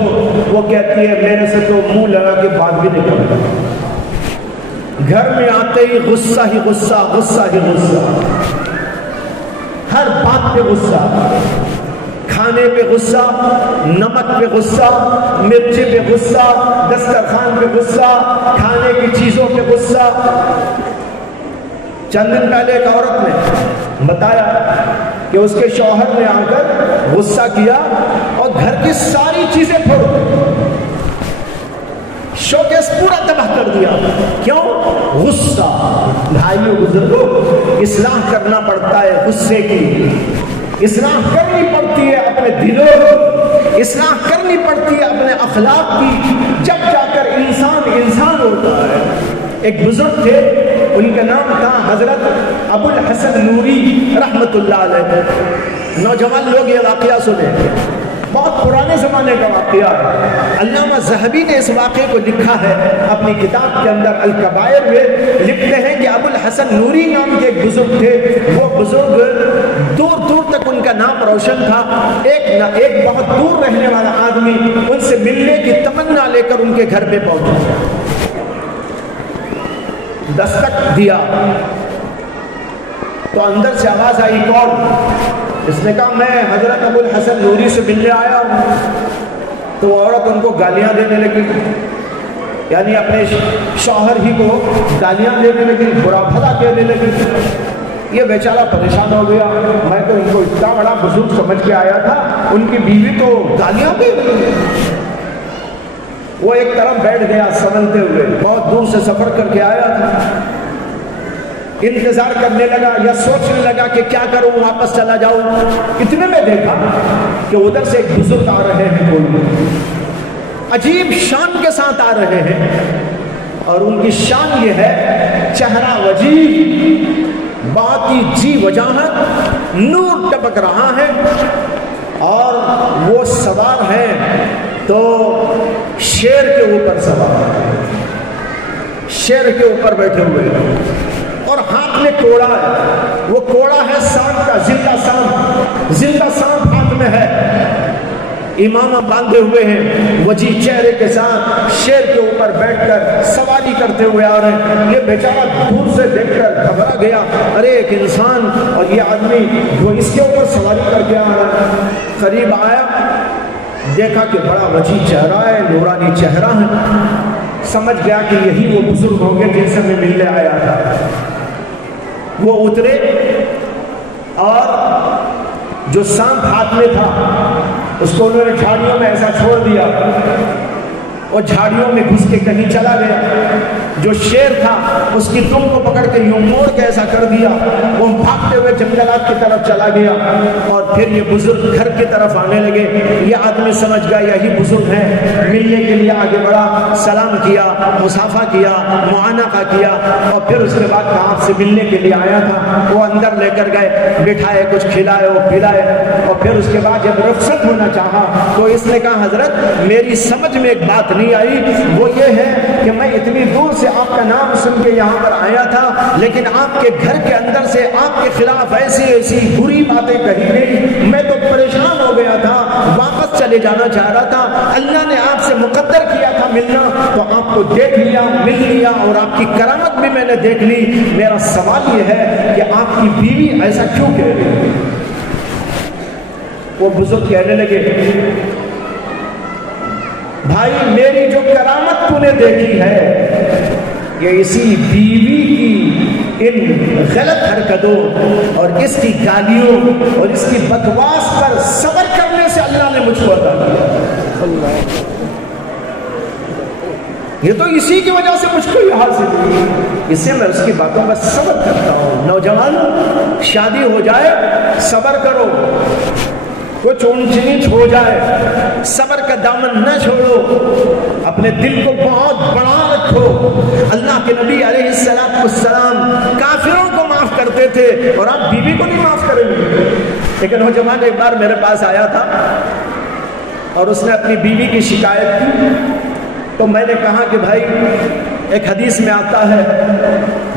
وہ کہتی ہے میرے سے تو منہ لگا کے بات بھی نہیں کرتا۔ گھر میں آتے ہی غصہ ہی غصہ، غصہ ہی غصہ، ہر بات پہ غصہ، کھانے پہ غصہ، نمک پہ غصہ، مرچی پہ غصہ، دسترخوان پہ غصہ، کھانے کی چیزوں پہ غصہ۔ چند دن پہلے ایک عورت نے بتایا کہ اس کے شوہر نے آ کر غصہ کیا اور گھر کی ساری چیزیں پھوڑ دی، شوکیس پورا تباہ کر دیا۔ کیوں؟ غصہ۔ بھائیو بزرگوں، اصلاح کرنا پڑتا ہے غصے کی، اصلاح کرنی پڑتی ہے اپنے دلوں کی، اصلاح کرنی پڑتی ہے اپنے اخلاق کی، جب جا کر انسان انسان ہوتا ہے۔ ایک بزرگ تھے، ان کا نام تھا حضرت ابو الحسن نوری رحمت اللہ علیہ۔ نوجوان لوگ یہ واقعہ سنیں، بہت پرانے زمانے کا واقعہ ہے۔ علامہ ذہبی نے اس واقعے کو لکھا ہے اپنی کتاب کے اندر الکبائر میں، لکھتے ہیں کہ ابو الحسن نوری نام کے ایک بزرگ تھے۔ وہ بزرگ دور دور تک ان کا نام روشن تھا۔ ایک بہت دور رہنے والا آدمی ان سے ملنے کی تمنا لے کر ان کے گھر پہ پہنچا، دستک دیا تو اندر سے آواز آئی، کون؟ اس نے کہا میں حضرت ابو الحسن نوری سے ملنے آیا ہوں۔ تو وہ عورت ان کو گالیاں دینے لگی، یعنی اپنے شوہر ہی کو گالیاں دینے لگی، برا بھلا کہنے لگی۔ یہ بیچارہ پریشان ہو گیا، میں تو ان کو اتنا بڑا بزرگ سمجھ کے آیا تھا، ان کی بیوی تو گالیاں دے رہی ہے۔ وہ ایک طرف بیٹھ گیا سمجھتے ہوئے، بہت دور سے سفر کر کے آیا تھا، انتظار کرنے لگا یا سوچنے لگا کہ کیا کروں، واپس چلا جاؤں۔ اتنے میں دیکھا کہ ادھر سے ایک بزرگ آ رہے ہیں، کوئی عجیب شان کے ساتھ آ رہے ہیں، اور ان کی شان یہ ہے، چہرہ وجیح، بات کی جی وجاہت، نور ٹپک رہا ہے، اور وہ سوار ہے تو شیر کے اوپر سوار، شیر کے اوپر بیٹھے ہوئے، اور ہاتھ میں کوڑا ہے۔ وہ کوڑا ہے سانپ کا، زندہ سانپ، زندہ سانپ ہاتھ میں ہے، امامہ باندھے ہوئے ہیں، وجیح چہرے کے ساتھ شیر کے اوپر بیٹھ کر سواری کرتے ہوئے آ رہے ہیں۔ یہ بیچارہ دور سے دیکھ کر گھبرا گیا، ارے ایک انسان اور یہ آدمی وہ اس کے اوپر سواری کر کے آ رہا ہے۔ قریب آیا، دیکھا کہ بڑا وجیح چہرہ ہے، نورانی چہرہ ہے، سمجھ گیا کہ یہی وہ بزرگ ہوں گے جن سے میں ملنے آیا تھا۔ وہ اترے اور جو سانپ ہاتھ میں تھا اس کو انہوں نے جھاڑیوں میں ایسا چھوڑ دیا، اور جھاڑیوں میں گھس کے کہیں چلا گیا۔ جو شیر تھا اس کی دم کو پکڑ کے یوں موڑ کے ایسا کر دیا، وہ بھاگتے ہوئے جنگلات کی طرف چلا گیا، اور پھر یہ بزرگ گھر کی طرف آنے لگے۔ یہ آدمی سمجھ گیا یہی بزرگ ہیں، ملنے کے لیے آگے بڑھا، سلام کیا، مصافحہ کیا، معانقہ کیا، اور پھر اس کے بعد کہا آپ سے ملنے کے لیے آیا تھا۔ وہ اندر لے کر گئے، بٹھائے، کچھ کھلائے وہ پلائے، اور پھر اس کے بعد جب رخصت ہونا چاہا تو اس نے کہا حضرت میری سمجھ میں ایک بات نہیں آئی، وہ یہ ہے کہ میں اتنی دور سے آپ کا نام سن کے یہاں پر آیا تھا، لیکن آپ کے گھر کے اندر سے آپ کے خلاف ایسی ایسی بری باتیں کہی گئی، میں تو پریشان ہو گیا تھا، واپس چلے جانا چاہ رہا تھا، اللہ نے آپ سے مقدر کیا تھا ملنا، تو آپ کو دیکھ لیا، مل لیا، اور آپ کی کرامت بھی میں نے دیکھ لی۔ میرا سوال یہ ہے کہ آپ کی بیوی ایسا کیوں کہہ رہی؟ وہ بزرگ کہنے لگے بھائی میری جو کرامت تو نے دیکھی ہے یہ اسی بیوی کی ان غلط حرکتوں اور اس کی گالیوں اور اس کی بکواس پر صبر کرنے سے اللہ نے مجھ کو عطا کیا۔ یہ تو اسی کی وجہ سے مجھ کو یہ حاصل ہوئی، اس سے میں اس کی باتوں پر صبر کرتا ہوں۔ نوجوان شادی ہو جائے صبر کرو، کچھ اونچ نیچ ہو جائے صبر کا دامن نہ چھوڑو، اپنے دل کو بہت بڑا رکھو۔ اللہ کے نبی علیہ السلام کافروں کو معاف کرتے تھے اور آپ بیوی کو نہیں معاف کریں گے۔ لیکن نوجوان ایک بار میرے پاس آیا تھا اور اس نے اپنی بیوی کی شکایت کی، تو میں نے کہا کہ بھائی ایک حدیث میں آتا ہے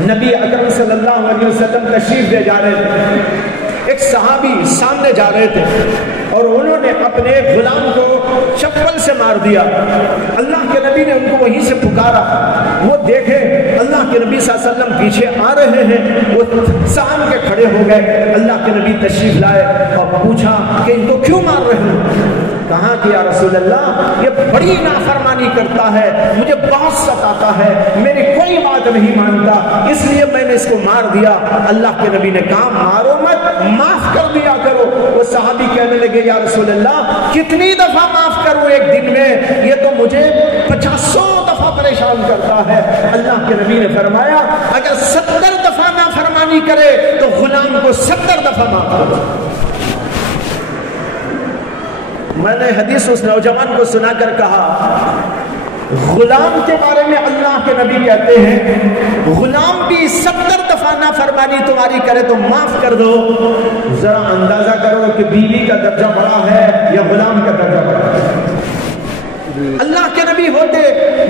نبی اکرم صلی اللہ علیہ وسلم تشریف لے جا رہے تھے، ایک صحابی سامنے جا رہے تھے اور انہوں نے اپنے غلام کو چپل سے مار دیا۔ اللہ کے نبی نے ان کو وہیں سے پکارا، وہ دیکھے اللہ کے کے نبی صلی اللہ علیہ وسلم پیچھے آ رہے ہیں، وہ سام کے کھڑے ہو گئے، اللہ کے نبی تشریف لائے اور پوچھا کہ ان کو کیوں مار رہے ہو؟ کہا کہ یا رسول اللہ یہ بڑی نافرمانی کرتا ہے، مجھے بہت ستاتا ہے، میری کوئی بات نہیں مانتا، اس لیے میں نے اس کو مار دیا۔ اللہ کے نبی نے کہا مارو مت، معاف کر دیا کرو۔ وہ صحابی کہنے لگے یا رسول اللہ کتنی دفعہ معاف کروں ایک دن میں؟ یہ تو مجھے 50 دفعہ پریشان کرتا ہے۔ اللہ کے نبی نے فرمایا اگر 70 دفعہ نافرمانی کرے تو غلام کو 70 دفعہ معاف کرو۔ میں نے حدیث اس نوجوان کو سنا کر کہا غلام کے بارے میں اللہ کے نبی کہتے ہیں غلام بھی 70 دفعہ نافرمانی تمہاری کرے تو معاف کر دو۔ ذرا اندازہ کرو کہ بیوی کا درجہ بڑا ہے یا غلام کا درجہ بڑا ہے؟ اللہ کے نبی ہوتے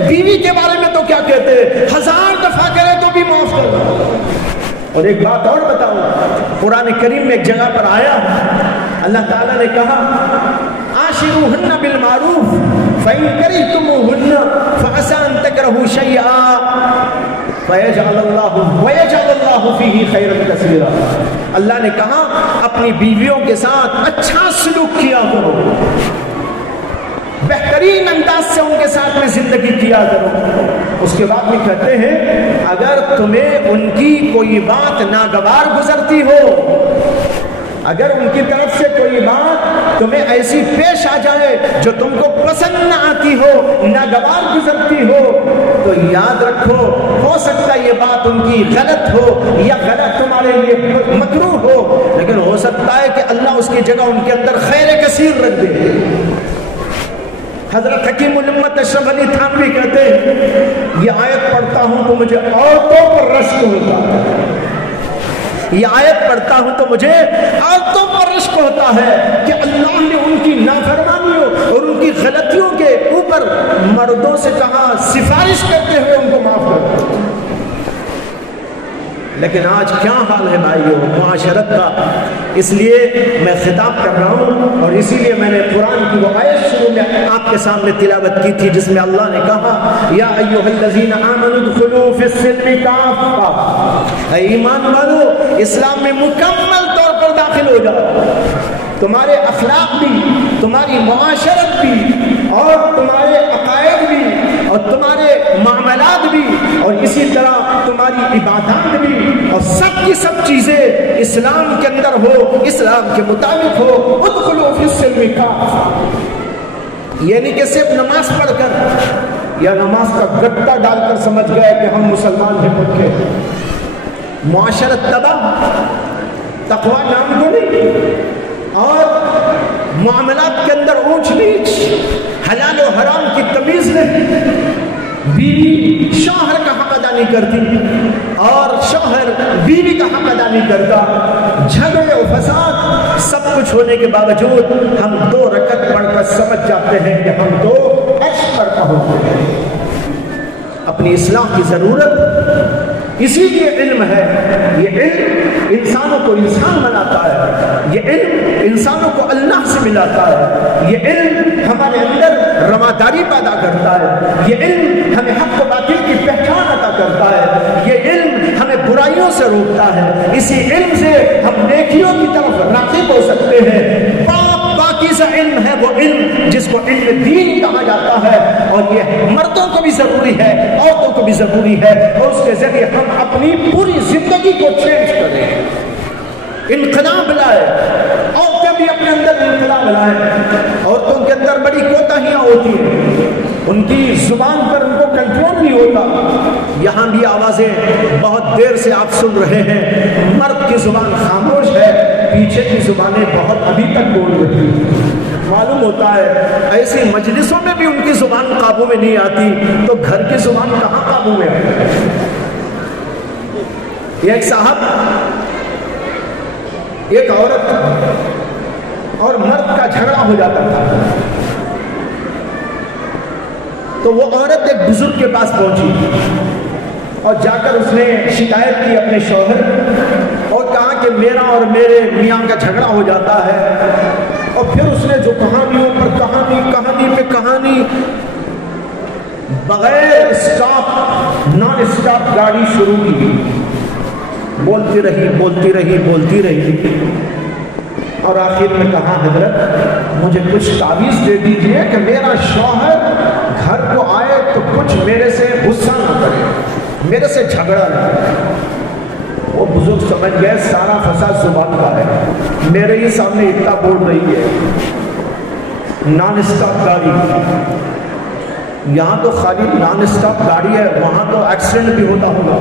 بیوی کے بارے میں تو کیا کہتے 1000 دفعہ کرے تو بھی معاف کر دو۔ اور ایک بات اور بتاؤں، قرآن کریم میں ایک جگہ پر آیا اللہ تعالیٰ نے کہا عاشروہن بالمعروف فإن کرہتموہن فعسى ان تکرہوا شیئا ویجعل اللہ فیہ خیرا کثیرا۔ اللہ نے کہا اپنی بیویوں کے ساتھ اچھا سلوک کیا کرو، بہترین انداز سے ان کے ساتھ میں زندگی کیا کرو۔ اس کے بعد بھی کہتے ہیں اگر تمہیں ان کی کوئی بات ناگوار گزرتی ہو، اگر ان کی طرف سے کوئی بات تمہیں ایسی پیش آ جائے جو تم کو پسند نہ آتی ہو، ناگوار گزرتی ہو، تو یاد رکھو ہو سکتا ہے یہ بات ان کی غلط ہو یا غلط تمہارے لیے مکروہ ہو، لیکن ہو سکتا ہے کہ اللہ اس کی جگہ ان کے اندر خیر کثیر رکھ دے۔ حضرت حکیم الامت اشرف علی تھانوی کہتے ہیں یہ آیت پڑھتا ہوں تو مجھے عورتوں پر رشک ہوتا ہے، یہ آیت پڑھتا ہوں تو مجھے عورتوں پر رشک ہوتا ہے کہ اللہ نے ان کی نافرمانیوں اور ان کی غلطیوں کے اوپر مردوں سے کہا سفارش کرتے ہوئے ان کو معاف کر دو۔ لیکن آج کیا حال ہے بھائیو معاشرت کا، اس لیے میں خطاب کر رہا ہوں اور اسی لیے میں نے قرآن کی وہ آیت شروع میں آپ کے سامنے تلاوت کی تھی جس میں اللہ نے کہا یا ایھا الذین آمنوا ادخلوا فی السلم کافہ، اے ایمان والو اسلام میں مکمل طور پر داخل ہو جاؤ، تمہارے اخلاق بھی، تمہاری معاشرت بھی اور تمہارے عقائد بھی اور تمہارے معاملات بھی اور اسی طرح تمہاری عبادات بھی اور سب کی سب چیزیں اسلام کے اندر ہو، اسلام کے مطابق ہو۔ ادخلوا فی السلم کافہ، یعنی کہ صرف نماز پڑھ کر یا نماز کا گٹا ڈال کر سمجھ گئے کہ ہم مسلمان ہیں پکے، معاشرت تباہ، تقوی نام کو نہیں، اور معاملات کے اندر اونچ نیچ، حلال و حرام کی تمیز نہیں، بیوی شوہر کا حق ادا نہیں کرتی اور شوہر بیوی کا حق ادا نہیں کرتا، جھگڑے و فساد سب کچھ ہونے کے باوجود ہم 2 رکعت پڑھ کر سمجھ جاتے ہیں کہ ہم تو عرش پر پہنچ گئے۔ اپنی اصلاح کی ضرورت اسی لیے علم ہے، یہ علم انسانوں کو انسان بناتا ہے، یہ علم انسانوں کو اللہ سے ملاتا ہے، یہ علم ہمارے اندر رواداری پیدا کرتا ہے، یہ علم ہمیں حق و باطل کی پہچان عطا کرتا ہے، یہ علم ہمیں برائیوں سے روکتا ہے، اسی علم سے ہم نیکیوں کی طرف راغب ہو سکتے ہیں۔ پاکیزہ علم ہے وہ علم جس کو علم دین کہا جاتا ہے، اور یہ مردوں کو بھی ضروری ہے، عورتوں کو بھی ضروری ہے، اور اس کے ذریعے ہم اپنی پوری زندگی کو چینج کریں، انقلاب لائے۔ عورتیں بھی اپنے اندر انقلاب لائیں، عورتوں کے اندر بڑی کوتاہیاں ہوتی ہیں، ان کی زبان پر ان کو کنٹرول نہیں ہوتا۔ یہاں بھی آوازیں بہت دیر سے آپ سن رہے ہیں، مرد کی زبان خاموش ہے، پیچھے کی زبانیں بہت ابھی تک بول رہی ہیں۔ معلوم ہوتا ہے ایسی مجلسوں میں بھی ان کی زبان قابو میں نہیں آتی تو گھر کی زبان کہاں قابو میں آتی ہے؟ ایک صاحب، ایک عورت اور مرد کا جھگڑا ہو جاتا تھا تو وہ عورت ایک بزرگ کے پاس پہنچی اور جا کر اس نے شکایت کی اپنے شوہر اور کہا کہ میرا اور میرے میاں کا جھگڑا ہو جاتا ہے، اور پھر اس نے جو کہانیوں پر کہانی، کہانی پہ کہانی، بغیر اسٹاپ نان اسٹاپ گاڑی شروع کی، بولتی رہی اور آخر میں کہا حضرت مجھے کچھ تعویذ دے دیجئے کہ میرا شوہر گھر کو آئے تو کچھ میرے سے غصہ نہ کرے، میرے سے جھگڑا نہ کرے۔ وہ بزرگ سمجھ گئے سارا فساد زبان کا ہے، میرے ہی سامنے اتنا بول رہی ہے، نان اسٹاپ گاڑی، یہاں تو خالی نان اسٹاپ گاڑی ہے، وہاں تو ایکسیڈنٹ بھی ہوتا ہوگا،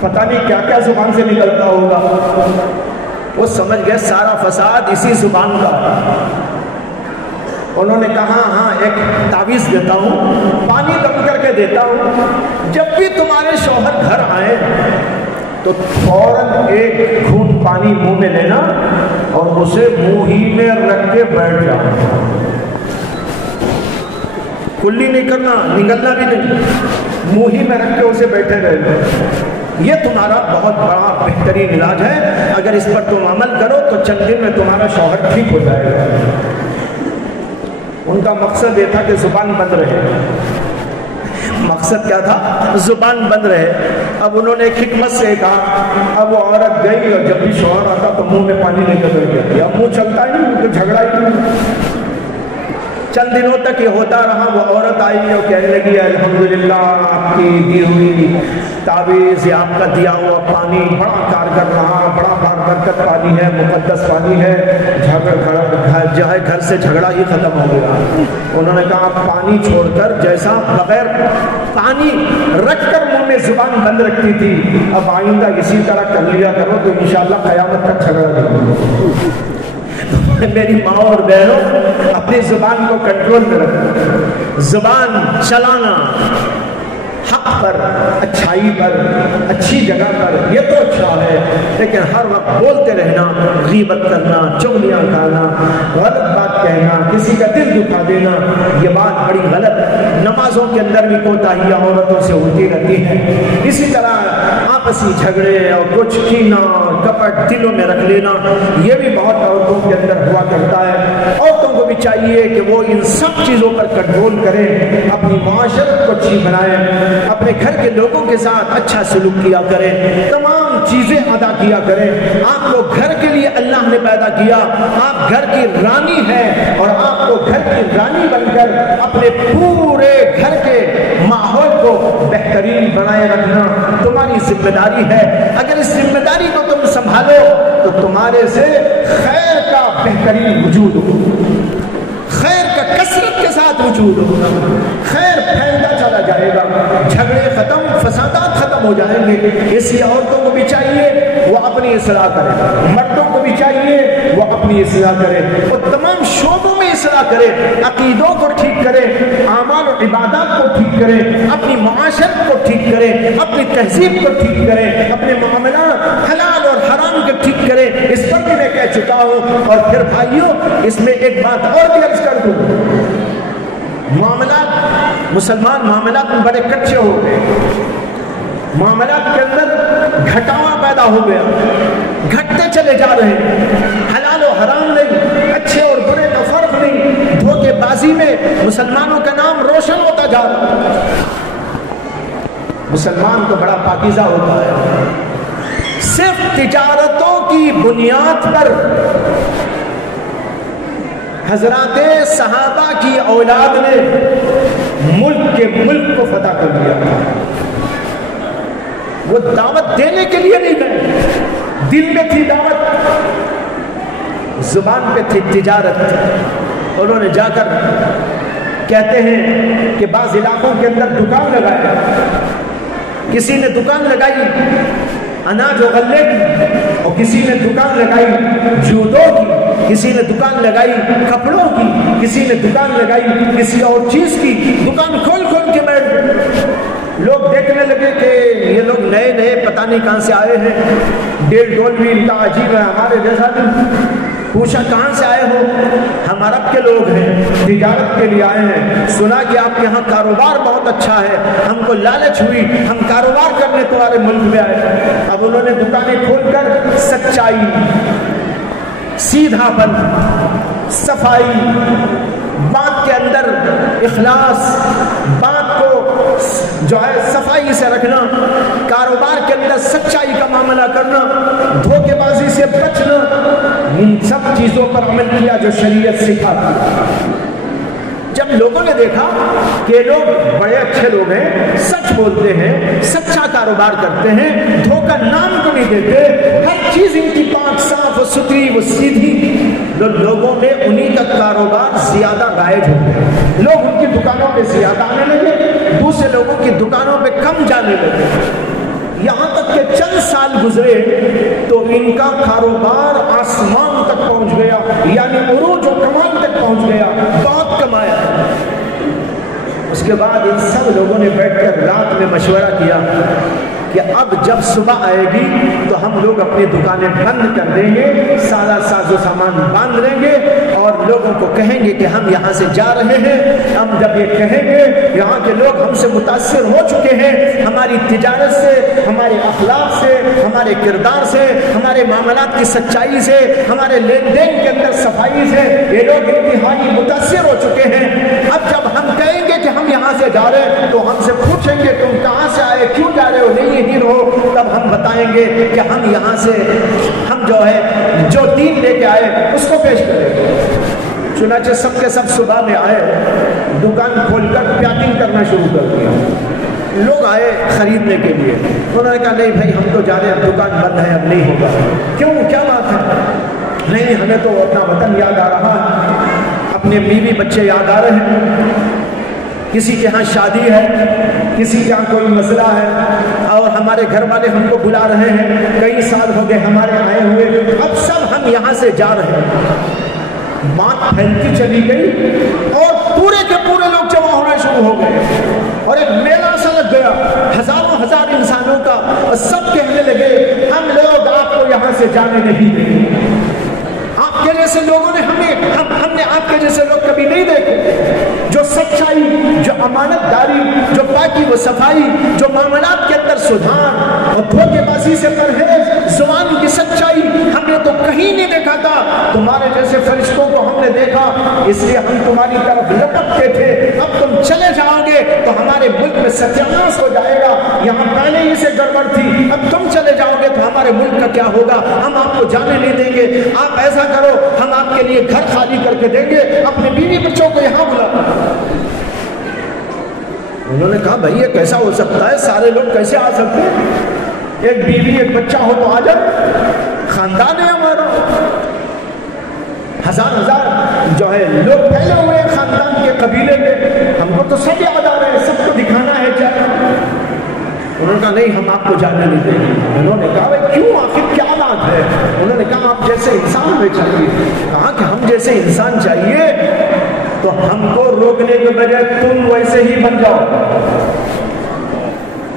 پتہ نہیں کیا کیا زبان سے نکلتا ہوگا۔ وہ سمجھ گئے سارا فساد اسی زبان کا ہے۔ انہوں نے کہا ہاں ایک تعویذ دیتا ہوں، پانی دم کر کے دیتا ہوں، جب بھی تمہارے شوہر گھر آئے تو فوراً ایک گھونٹ پانی منہ میں لینا اور اسے منہ ہی میں رکھ کے بیٹھ جانا، کلی نہیں کرنا، نگلنا بھی نہیں، منہ ہی میں رکھ کے اسے بیٹھے رہنا۔ یہ تمہارا بہت بڑا بہترین علاج ہے، اگر اس پر تم عمل کرو تو چند دن میں تمہارا شوہر ٹھیک ہو جائے گا۔ ان کا مقصد یہ تھا کہ زبان بند رہے، مقصد کیا تھا؟ زبان بند رہے۔ اب انہوں نے ایک حکمت سے کہا، اب وہ عورت گئی اور جب بھی شوہر آتا تو منہ میں پانی لے کر بیٹھ گیا، اب منہ چلتا ہی نہیں، تو جھگڑا ہی نہیں۔ چند دنوں تک یہ ہوتا رہا، وہ عورت آئی اور کہنے لگی الحمدللہ آپ کی دی ہوئی تعویذ، آپ کا دیا ہوا پانی بڑا کارگر رہا، بڑا بارکت پانی ہے، مقدس پانی ہے، جو ہے گھر سے جھگڑا ہی ختم ہو گیا۔ انہوں نے کہا پانی چھوڑ کر جیسا بغیر پانی رکھ کر منہ میں زبان بند رکھتی تھی، اب آئندہ اسی طرح کر لیا کرو تو انشاءاللہ قیامت تک جھگڑا نہیں ہوگا۔ میری ماں اور بہنوں اپنی زبان کو کنٹرول میں رکھو، زبان چلانا حق پر، اچھائی پر، اچھی جگہ پر، یہ تو اچھا ہے، لیکن ہر وقت بولتے رہنا، غیبت کرنا، چغلیاں کھانا، غلط بات کہنا، کسی کا دل دکھا دینا، یہ بات بڑی غلط ہے۔ نمازوں کے اندر بھی کوتاہیاں عورتوں سے ہوتی رہتی ہیں، اسی طرح آپسی جھگڑے اور کچھ کینہ کپٹ دلوں میں رکھ لینا، یہ بھی بہت عورتوں کے اندر ہوا کرتا ہے۔ عورتوں کو بھی چاہیے کہ وہ ان سب چیزوں پر کنٹرول کریں، اپنی معاشرت کو اچھی بنائیں، اپنے گھر کے لوگوں کے ساتھ اچھا سلوک کیا کریں، تمام چیزیں ادا کیا کریں۔ آپ کو گھر کے لیے اللہ نے پیدا کیا، آپ گھر کی رانی ہیں اور آپ کو گھر کی رانی بن کر اپنے پورے گھر کے ماحول کو بہترین بنائے رکھنا تمہاری ذمہ داری ہے۔ اگر اس ذمہ داری کو تم سنبھالو تو تمہارے سے خیر کا بہترین وجود ہو، خیر کا کثرت کے ساتھ وجود ہو، خیر پھیلتا چلا جائے گا، جھگڑے ختم، فسادات ختم ہو جائیں گے۔ اس لیے عورتوں کو بھی چاہیے وہ اپنی اصلاح کرے، مردوں کو بھی چاہیے وہ اپنی اصلاح کرے، وہ تمام شعبوں میں اصلاح کرے، عقیدوں کو ٹھیک کرے، اعمال و عبادات کو ٹھیک کرے، اپنی معاشرت کو ٹھیک کرے، اپنی تہذیب کو ٹھیک کرے، اپنے معاملات حلال اور حرام کو ٹھیک کرے۔ اس پر بھی میں کہہ چکا ہوں۔ اور پھر بھائیوں اس میں ایک بات اور بھی عرض کر دوں، معاملات، مسلمان معاملات میں بڑے کچے ہو گئے، معاملات کے اندر گھٹاوا پیدا ہو گیا، گھٹتے چلے جا رہے ہیں، حلال و حرام نہیں، اچھے اور برے کا فرق نہیں، دھوکے بازی میں مسلمانوں کا نام روشن ہوتا جا رہا ہے۔ مسلمان تو بڑا پاکیزہ ہوتا ہے، صرف تجارتوں کی بنیاد پر حضرات صحابہ کی اولاد نے ملک کو فتح کر دیا۔ وہ دعوت دینے کے لیے نہیں گئے، دل میں تھی دعوت، زبان پہ تھی تجارت۔ انہوں نے جا کر کہتے ہیں کہ بعض علاقوں کے اندر دکان لگایا، کسی نے دکان لگائی اناج و غلے کی، اور کسی نے دکان لگائی جوتوں کی، کسی نے دکان لگائی کپڑوں کی، کسی نے دکان لگائی کسی اور چیز کی، دکان کھول کھول کے بیٹھ گئے۔ لوگ دیکھنے لگے کہ یہ لوگ نئے نئے پتہ نہیں کہاں سے آئے ہیں، ڈیل ڈول بھی ان کا عجیب ہے، ہمارے جیسا نہیں۔ پوچھا کہاں سے آئے ہو؟ ہم عرب کے لوگ ہیں، تجارت کے لیے آئے ہیں، سنا کہ آپ کے یہاں کاروبار بہت اچھا ہے، ہم کو لالچ ہوئی، ہم کاروبار کرنے تمہارے ملک میں آئے۔ اب انہوں نے دکانیں کھول کر سچائی، سیدھا پن، صفائی، بات کے اندر اخلاص، بات کو جو ہے صفائی سے رکھنا، کاروبار کے اندر سچائی کا معاملہ کرنا، دھوکے بازی سے بچنا، ان سب چیزوں پر عمل کیا جو شریعت سکھاتی۔ جب لوگوں نے دیکھا کہ لوگ بڑے اچھے لوگ ہیں، سچ بولتے ہیں، سچا کاروبار کرتے ہیں، دھوکہ نام کو نہیں دیتے، ہر چیز ان کی پاک صاف و ستھری و سیدھی، لوگوں میں انہی کا کاروبار زیادہ رائج ہو گیا۔ لوگ ان کی دکانوں پہ زیادہ آنے لگے، دوسرے لوگوں کی دکانوں پہ کم جانے لگے، یہاں تک کہ چند سال گزرے تو ان کا کاروبار آسمان تک پہنچ گیا، یعنی عروج و کمال تک پہنچ گیا، بہت کمایا۔ اس کے بعد ان سب لوگوں نے بیٹھ کر رات میں مشورہ کیا کہ اب جب صبح آئے گی تو ہم لوگ اپنی دکانیں بند کر دیں گے، سارا ساز و سامان باندھ لیں گے اور لوگوں کو کہیں گے کہ ہم یہاں سے جا رہے ہیں۔ ہم جب یہ کہیں گے یہاں کے لوگ ہم سے متاثر ہو چکے ہیں، ہماری تجارت سے، ہمارے اخلاق سے، ہمارے کردار سے، ہمارے معاملات کی سچائی سے، ہمارے لین دین کے اندر صفائی سے، یہ لوگ انتہائی متاثر ہو چکے ہیں۔ اب جب ہم کہیں گے کہ ہم یہاں سے جا رہے ہیں تو ہم سے پوچھیں گے تم کہاں سے آئے، کیوں جا رہے ہو، نہیں یہی رہو، تب ہم بتائیں گے کہ ہم یہاں سے، ہم جو ہے جو دین لے کے آئے اس کو پیش کریں۔ چنانچہ سب کے سب صبح میں آئے، دکان کھول کر پیکنگ کرنا شروع کر دیا۔ لوگ آئے خریدنے کے لیے، انہوں نے کہا نہیں بھائی ہم تو جا رہے ہیں، دکان بند ہے، اب نہیں ہوگا۔ کیوں، کیا بات ہے؟ نہیں ہمیں تو اپنا وطن یاد آ رہا ہے، اپنے بیوی بچے یاد آ رہے ہیں، کسی کے ہاں شادی ہے، کسی کے ہاں کوئی مسئلہ ہے، اور ہمارے گھر والے ہم کو بلا رہے ہیں، کئی سال ہو گئے ہمارے آئے ہوئے، اب سب ہم یہاں سے جا رہے ہیں۔ بات پھیلتی چلی گئی اور پورے کے پورے لوگ جمع ہونا شروع ہو گئے اور ایک میلہ سا لگ گیا ہزاروں ہزار انسانوں کا، اور سب کہنے لگے ہم لوگ آپ کو یہاں سے جانے نہیں دیں گے۔ آپ کے جیسے لوگوں نے ہم نے آپ کے جیسے لوگ کبھی نہیں دیکھے، جو سچائی، جو امانت داری، جو پاکی و صفائی، جو معاملات کے اندر سدھار اور دھوکے بازی سے پرہیز، زبان کی سچائی ہم نے تو کہیں نہیں دیکھا تھا۔ تمہارے جیسے فرشتوں کو ہم نے دیکھا، اس لیے ہم تمہاری طرف لپکتے تھے، اب تم چلے جاؤ گے تو ہمارے ملک میں ستیاناش ہو جائے گا، یہاں پہلے ہی سے گڑبڑ تھی، اب تم چلے جاؤ گے تو ہمارے ملک کا کیا ہوگا، ہم آپ کو جانے نہیں دیں گے، آپ ایسا کرو ہم آپ کے لیے گھر خالی کر کے دیں گے، اپنے بیوی بچوں کو یہاں بلا۔ انہوں نے کہا بھائی یہ کیسا ہو سکتا ہے، سارے لوگ کیسے آ سکتے ہیں، ایک بیوی ایک بچہ ہو تو آ جائے، خاندان ہے ہمارا، ہزار ہزار جو ہے لوگ پھیلے ہوئے ہیں خاندان کے، قبیلے کے، ہم کو تو سب یاد آ رہے ہیں، سب کو دکھانا ہے کیا۔ انہوں نے کہا نہیں ہم آپ کو جانے نہیں دیں گے۔ انہوں نے کہا کیوں، آخر کیا بات ہے؟ انہوں نے کہا آپ جیسے انسان ہمیں چاہیے۔ کہا کہ ہم جیسے انسان چاہیے تو ہم کو روکنے کے بجائے تم ویسے ہی بن جاؤ۔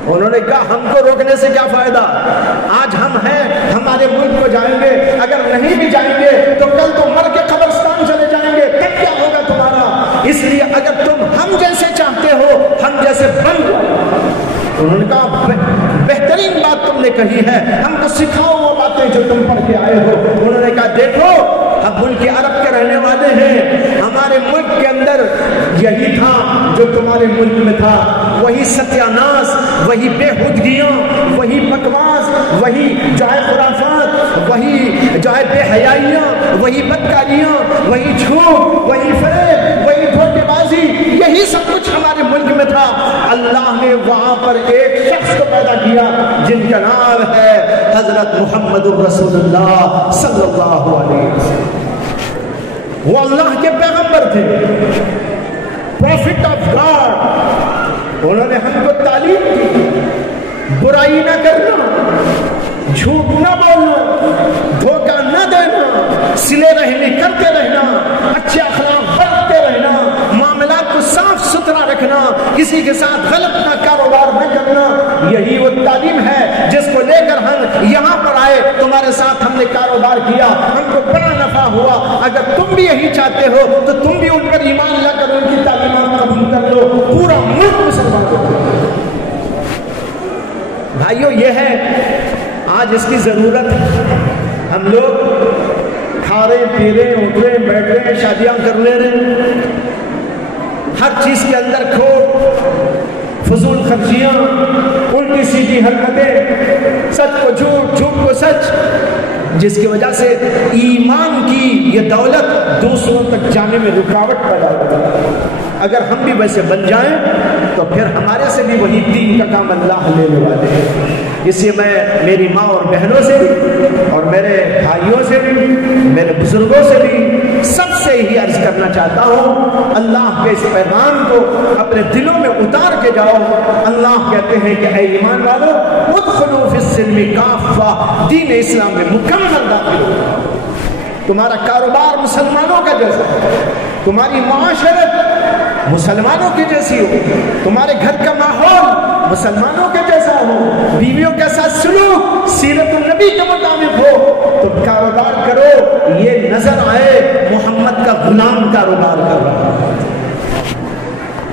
انہوں نے کہا ہم کو روکنے سے کیا فائدہ، آج ہم ہیں، ہمارے ملک کو جائیں گے، اگر نہیں بھی جائیں گے تو کل تو مر کے قبرستان چلے جائیں گے، تب کیا ہوگا تمہارا، اس لیے اگر تم ہم جیسے چاہتے ہو ہم جیسے بن جاؤ۔ انہوں نے کہا بہترین بات تم نے کہی ہے، ہم کو سکھاؤ وہ باتیں جو تم پڑھ کے آئے ہو۔ انہوں نے کہا دیکھو ہم ملک عرب کے رہنے والے ہیں، ہمارے ملک کے اندر یہی تھا جو تمہارے ملک میں تھا، وہی ستیاناس، وہی بےہودگیاں، وہی بکواس، وہی جو ہے خرافات، وہی جو ہے بے حیائیاں، وہی بدکاریاں، وہی جھوٹ، وہی فریب، وہی دھوکے بازی، یہی سب کچھ ہمارے ملک میں تھا۔ اللہ نے وہاں پر ایک شخص کو پیدا کیا جن کا نام ہے حضرت محمد رسول اللہ صلی اللہ علیہ وسلم۔ وہ اللہ کے پیغمبر تھے، پروفٹ آف گاڈ۔ انہوں نے ہم کو تعلیم دی برائی نہ کرنا، جھوٹ نہ بولنا، دھوکہ نہ دینا، سلے رحمی کرتے رہنا، اچھے اخلاق برتتے رہنا، معاملات کو صاف ستھرا رکھنا، کسی کے ساتھ غلط نہ کاروبار نہ کرنا، یہی وہ تعلیم ہے جس کو لے کر ہم یہاں پر آئے، تمہارے ساتھ ہم نے کاروبار کیا، ہم کو بڑا نفع ہوا۔ اگر تم بھی یہی چاہتے ہو تو تم بھی ان پر ایمان لا کر ان کی تعلیمات قبول کر لو، پورا ملک مسلمان ہو جائے۔ بھائیو یہ ہے آج اس کی ضرورت ہے، ہم لوگ کھا رہے ہیں، پی رہے ہیں، اٹھ رہے ہیں، بیٹھ رہے ہیں، شادیاں کر لے رہے ہیں، ہر چیز کے اندر کھوٹ، فضول خرچیاں، الٹی سیدھی حرکتیں، سچ کو جھوٹ، جھوٹ کو سچ، جس کی وجہ سے ایمان کی یہ دولت دوسروں تک جانے میں رکاوٹ پیدا ہوتی ہے۔ اگر ہم بھی ویسے بن جائیں تو پھر ہمارے سے بھی وہی دین کا کام اللہ لینے والے ہیں۔ اس لیے میں میری ماں اور بہنوں سے بھی اور میرے بھائیوں سے بھی، میرے بزرگوں سے بھی، سب سے ہی عرض کرنا چاہتا ہوں، اللہ کے اس پیغام کو اپنے دلوں میں اتار کے جاؤ۔ اللہ کہتے ہیں کہ اے ایمان والو ادخلوا فی السلم کافہ، دین اسلام میں مکمل داخل ہو۔ تمہارا کاروبار مسلمانوں کا جیسا ہے، تمہاری معاشرت مسلمانوں کی جیسی ہو، تمہارے گھر کا ماحول مسلمانوں کے جیسا ہو، بیویوں کے ساتھ سلوک سیرت النبی کے مطابق ہو، تم کاروبار کرو یہ نظر آئے محمد کا غلام کاروبار کر رہا ہے۔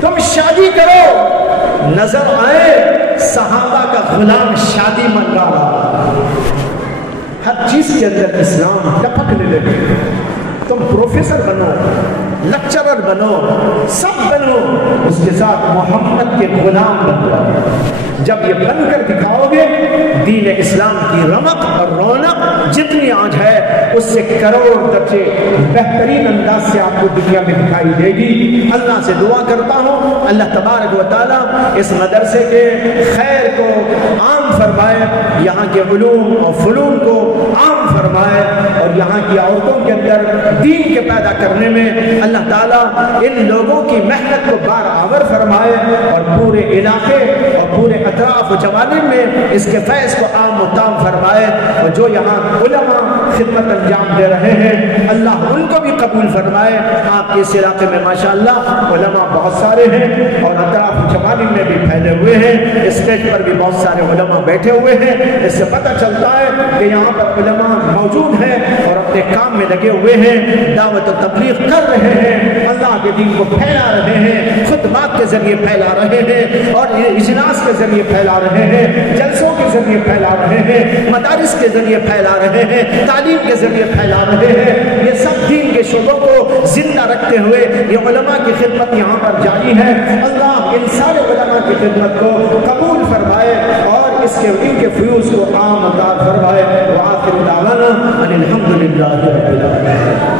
تم شادی کرو نظر آئے صحابہ کا غلام شادی من رہا ہے۔ ہر چیز کے اندر اسلام ٹپکنے لگے۔ تم پروفیسر بنو، لیکچرر بنو، سب بنو، اس کے ساتھ محمد کے غلام بن جاؤ۔ جب یہ بن کر دکھاؤ گے دین اسلام کی رمق اور رونق جتنی آج ہے اس سے کروڑ درجے بہترین انداز سے آپ کو دنیا میں دکھائی دے گی۔ اللہ سے دعا کرتا ہوں اللہ تبارک و تعالیٰ اس مدرسے کے خیر کو عام فرمائے، یہاں کے علوم اور فنون کو عام فرمائے، اور یہاں کی عورتوں کے اندر دین کے پیدا کرنے میں اللہ تعالیٰ ان لوگوں کی محنت کو بار آور فرمائے، اور پورے علاقے اور پورے اطراف و جوانب میں اس کے فیض کو عام و تام فرمائے، اور جو یہاں علماء خدمت انجام دے رہے ہیں اللہ ان کو بھی قبول فرمائے۔ آپ کے اس علاقے میں ماشاءاللہ علماء بہت سارے ہیں اور اطراف و جوانب میں بھی پھیلے ہوئے ہیں، اسٹیج پر بھی بہت سارے علماء بیٹھے ہوئے ہیں۔ اس سے پتہ چلتا ہے کہ یہاں پر علماء موجود ہیں اور اپنے کام میں لگے ہوئے ہیں، دعوت و تبلیغ کر رہے ہیں، اللہ کے دین کو پھیلا رہے ہیں، خطبات کے ذریعے پھیلا رہے ہیں، اور اجلاس کے ذریعے پھیلا رہے ہیں، جلسوں کے ذریعے پھیلا رہے ہیں، مدارس کے ذریعے پھیلا رہے ہیں، تعلیم کے ذریعے پھیلا رہے ہیں۔ یہ سب دین کے شعبوں کو زندہ رکھتے ہوئے یہ علماء کی خدمت یہاں پر جاری ہے۔ اللہ ان سارے علماء کی خدمت کو قبول فرمائے اور اس کے ان کے فیوز کو عام عطا فرمائے۔ وآخر دعوانا ان الحمد للہ رب العالمین۔